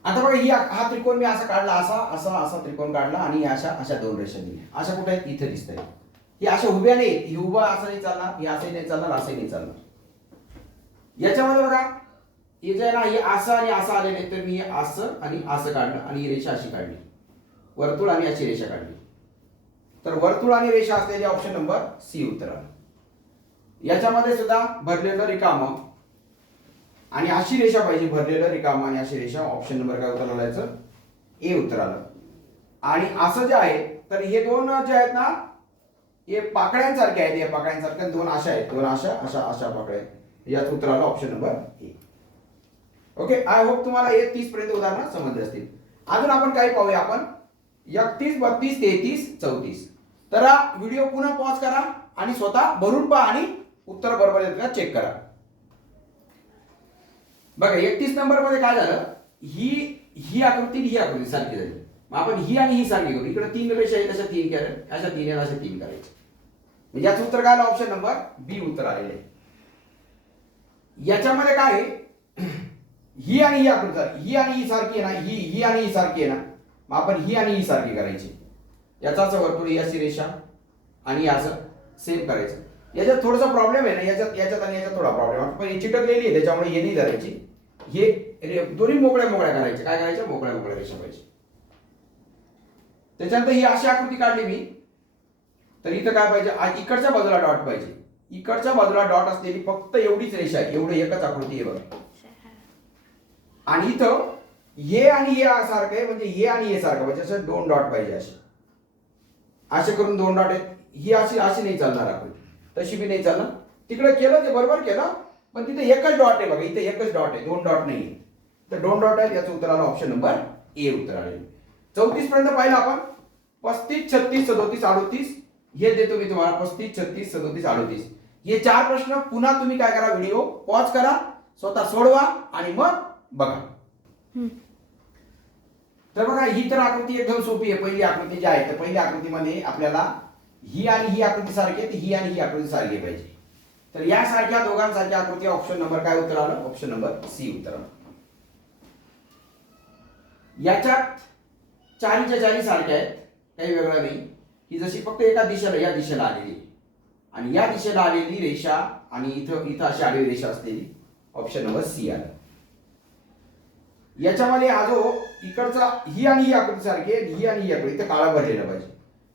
आता बघा, ही हा त्रिकोण मी असा काढला, असा त्रिकोण काढला आणि अशा दोन रेषा दिल्या. अशा कुठे आहेत, इथे दिसत आहे. ही अशा उभ्या नाही, ही उभा असं नाही चालणार, ही असंही नाही चालणार, असंही नाही चालणार. याच्यामध्ये बघा, हे जे आहे ना, हे असं आणि असं आलेले, तर मी असं आणि असं काढलं आणि ही रेषा अशी काढली, वर्तुळ आणि अशी रेषा काढली. तर वर्तुळ आणि रेषा असलेले ऑप्शन नंबर सी उत्तर आलं. याच्यामध्ये सुद्धा भरलेलं रिकामं आणि अशी रेषा पाहिजे, भरलेलं रिकामं आणि अशी रेषा, ऑप्शन नंबर काय उत्तर आलं याचं ए उत्तर आलं. आणि असं जे आहे तर हे दोन जे आहेत ना हे पाकळ्यांसारखे आहेत, या पाकळ्यांसारख्या दोन अशा आहेत, दोन अशा अशा अशा पाकळ्या आहेत. याच उत्तराला option number A. Okay, I hope तुम्हाला हे 30 पर्यंत उदाहरणं समजले असतील. अजून आपण काही पाहूया आपण 31, 32, 33, 34. तर हा व्हिडिओ पुन्हा पॉज करा आणि स्वतः भरून पहा आणि उत्तर बरोबर येतं का चेक करा. बघा 31 नंबर मध्ये काय झालं, ही आकृती ही आकृती सारखी झाली. मग आपण ही आणि ही सारखी करू. इकडे 3 रेषा आहेत, अशा 3 करायच्या, अशा 3 आहेत, अशा 3 करायचे. म्हणजे याचं उत्तर काय आलं, ऑप्शन नंबर बी उत्तर आलेले आहे. याच्यामध्ये काय आहे, ही आणि ही आकृती, ही आणि ही सारखी आहे ना, ही आणि ही सारखी आहे ना, मग आपण ही आणि ही सारखी करायची. याचाच वर्तुळ ही अशी रेषा आणि असं सेम करायचं. याच्यात थोडासा प्रॉब्लेम आहे ना, याच्यात आणि याच्यात थोडा प्रॉब्लेम आहे, पण ही चिटकलेली आहे त्याच्यामुळे हे नाही धरायची. हे दोन्ही मोकळ्या मोकळ्या करायचे. काय करायचं, मोकळ्या मोकळ्या रेषा पाहिजे. त्याच्यानंतर ही अशी आकृती काढली मी, तर इथं काय पाहिजे, इकडच्या बाजूला डॉट पाहिजे. इकडच्या बाजूला डॉट असलेली फक्त एवढीच रेषा आहे, एवढं एकच आकृती आहे बघा. आणि इथं हे आणि हे सारखं आहे, म्हणजे हे आणि हे सारखं म्हणजे असं 2 डॉट पाहिजे. असे करून 2 डॉट आहेत. ही अशी अशी नाही चालणार आकृती, तशी बी नाही चालणार. तिकडे केलं ते बरोबर केलं, पण तिथे एकच डॉट आहे बघा, इथे एकच डॉट आहे, 2 डॉट नाही. तर 2 डॉट आहेत, याचं उत्तर आलं ऑप्शन नंबर ए उत्तर आले. 34 पर्यंत पाहिलं आपण. 35, 36, 37, 38 हे देतो मी तुम्हाला. 35, 36, 37, 38 हे 4 प्रश्न पुन्हा तुम्ही काय करा, व्हिडिओ पॉज करा, स्वतः सोडवा आणि मग बघा. तर बघा ही तर आकृती एकदम सोपी आहे. पहिली आकृती जी आहे, तर पहिल्या आकृतीमध्ये आपल्याला ही आणि ही आकृती सारखी आहे, ही आणि ही आकृती सारखी पाहिजे. तर यासारख्या दोघांसारख्या आकृती ऑप्शन नंबर काय उत्तर आलं, ऑप्शन नंबर सी उत्तर आलं. याच्यात चारीच्या चारी सारख्या आहेत, काही वेगळं नाही. ही जशी फक्त एका दिशेला या दिशेला आलेली आणि या दिशेला आलेली रेषा आणि इथं अशी आडवी रेषा असलेली ऑप्शन नंबर सी आलं. याच्यामध्ये हा जो इकडचा ही आणि ही आकृती सारखी आहे, ही आणि ही आकृती इथं काळा भरलेला पाहिजे.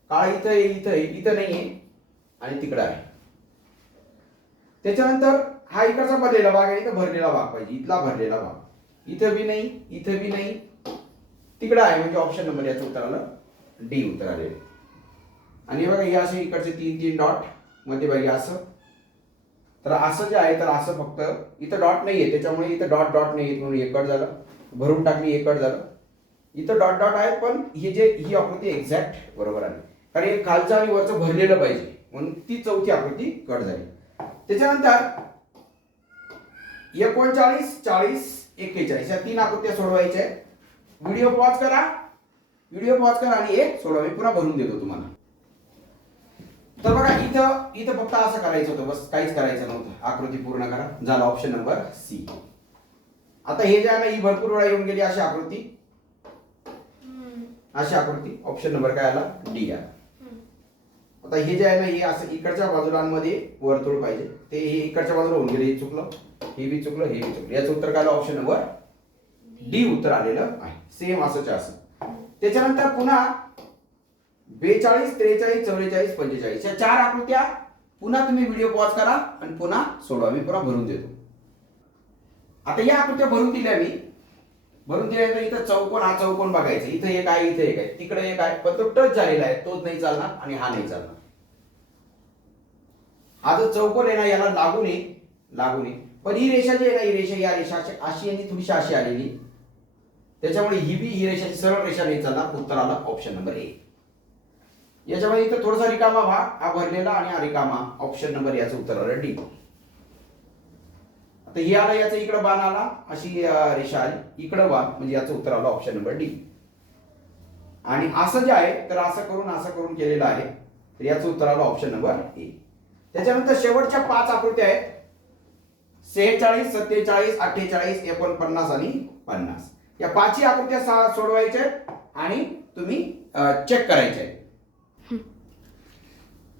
काळा इथं आहे, इथं नाहीये आणि तिकडं आहे. त्याच्यानंतर हा इकडचा भरलेला भाग आहे, इथं भरलेला भाग पाहिजे, इथला भरलेला भाग. इथं बी नाही, इथं बी नाही, तिकडं आहे. म्हणजे ऑप्शन नंबर याचं उत्तर आलं डी उत्तर आले. आणि बघा हे असे इकडचे 3 डॉट मध्यभागी असं. तर असं जे आहे, तर असं फक्त इथं डॉट नाहीये, त्याच्यामुळे इथं डॉट नाही म्हणून एक कट झालं, भरून टाकली एक कट झालं. इथं डॉट आहेत, पण ही आकृती एक्झॅक्ट बरोबर आली, कारण हे खालचं आणि वरचं भरलेलं पाहिजे म्हणून ती चौथी आकृती कट झाली. त्याच्यानंतर 39, 40, 41 या 3 आकृत्या सोडवायच्या आहेत. व्हिडिओ पॉज करा आणि एक सोडवा, मी पुन्हा भरून देतो तुम्हाला. तर बघा इथं फक्त असं करायचं होतं, बस काहीच करायचं नव्हतं. आकृती पूर्ण करा, झालं ऑप्शन नंबर सी. आता हे जे आहे ना, ही भरपूर वेळा येऊन गेली अशी आकृती ऑप्शन नंबर काय आला, डी आला. आता हे जे आहे ना, हे असं इकडच्या बाजूलांमध्ये वर्तुळ पाहिजे. ते हे इकडच्या बाजूला होऊन गेले, हे चुकलं, हे बी चुकलं, हे बी चुकलं. याचं उत्तर काय आलं, ऑप्शन नंबर डी उत्तर आलेलं आहे. सेम असंच असं. त्याच्यानंतर पुन्हा 42, 43, 44, 45 या 4 आकृत्या पुन्हा तुम्ही व्हिडिओ पॉज करा आणि पुन्हा सोडवा, मी पुन्हा भरून देतो. आता या आकृत्या भरून दिल्या तर इथं चौकोन, हा चौकोन बघायचा. इथं एक आहे, इथं एक आहे, तिकडे एक आहे, पण तो टच झालेला आहे, तोच नाही चालणार आणि हा नाही चालणार. हा जो चौकोन आहे ना, याला लागून आहे, पण ही रेषा जी आहे ना, ही रेषा या रेषा अशी आणि थोडीशी अशी आलेली, त्याच्यामुळे ही रेषाची सरळ रेषा नाही चालणार. उत्तर आला ऑप्शन नंबर ए. याच्यामध्ये इथं थोडासा रिकामा भाग, हा भरलेला आणि हा रिकामा, ऑप्शन नंबर याचं उत्तर आलं डी. आता हे आलं, याचं इकडं बाण आला, अशी रेषा आली, इकडं बाण, म्हणजे याचं उत्तर आलं ऑप्शन नंबर डी. आणि असं जे आहे, तर असं करून केलेलं आहे, तर याचं उत्तर आलं ऑप्शन नंबर ए. त्याच्यानंतर शेवटच्या 5 आकृत्या आहेत, 46, 47, 48, 49 आणि 50. या 5ही आकृत्या सोडवायच्या आणि तुम्ही चेक करायचे.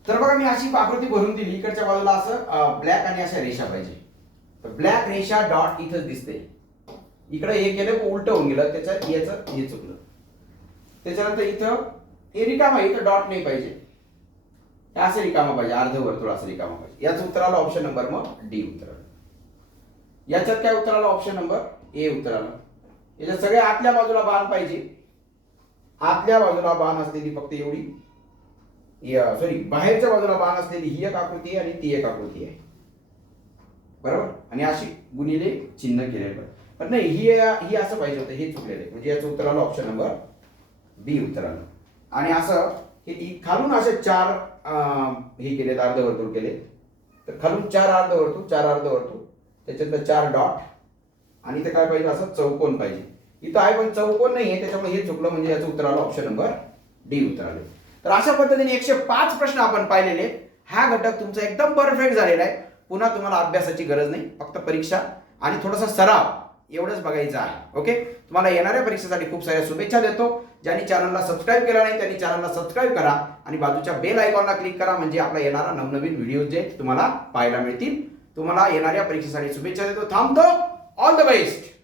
तर बघा मी अशी आकृती भरून दिली. इकडच्या बाजूला असं ब्लॅक आणि अशा रेषा पाहिजे. तर ब्लॅक रेषा डॉट इथंच दिसते. इकडे हे केलं, उलट होऊन गेलं, त्याच्यात याचं हे चुकलं. त्याच्यानंतर इथं हे रिकामा, इथं डॉट नाही पाहिजे, हे असं रिकामा पाहिजे, अर्ध वर्तुळ असं रिकामा पाहिजे. याचं उत्तर आलं ऑप्शन नंबर मग डी उत्तर आलं. याच्यात काय उत्तर आलं, ऑप्शन नंबर ए उत्तर आलं. याच्या सगळ्या आतल्या बाजूला बाण पाहिजे आतल्या बाजूला बाण असलेली फक्त एवढी, सॉरी बाहेरच्या बाजूला बाण असलेली ही एक आकृती आहे आणि ती एक आकृती आहे, बरोबर. आणि अशी गुणिले चिन्ह केलेलं. पण नाही, ही असं पाहिजे होतं, हे चुकलेलं आहे. म्हणजे याचं उत्तर आलं ऑप्शन नंबर बी उत्तर आलं. आणि असं हे खालून असे 4 हे केलेत, अर्धवर्तुळ केले. तर खालून 4 अर्धवर्तुळ, 4 अर्धवर्तुळ, त्याच्यानंतर 4 डॉट, आणि ते काय पाहिजे, असं चौकोन पाहिजे. इथं आहे पण चौकोन नाही आहे, त्याच्यामुळे हे चुकलं. म्हणजे याचं उत्तर आलं ऑप्शन नंबर डी उत्तर आलं. तर अशा पद्धतीने 105 प्रश्न आपण पाहिलेले. हा घटक तुमचा एकदम परफेक्ट झालेला आहे. पुन्हा तुम्हाला अभ्यासाची गरज नाही, फक्त परीक्षा आणि थोडासा सराव एवढंच बघायचं आहे. ओके, तुम्हाला येणाऱ्या परीक्षेसाठी खूप साऱ्या शुभेच्छा देतो. ज्यांनी चॅनलला सबस्क्राईब केला नाही त्यांनी चॅनलला सबस्क्राईब करा आणि बाजूच्या बेल आयकॉनला क्लिक करा, म्हणजे आपला येणारा नवनवीन व्हिडिओ जे तुम्हाला पाहायला मिळतील. तुम्हाला येणाऱ्या परीक्षेसाठी शुभेच्छा देतो. थांबतो. All the best.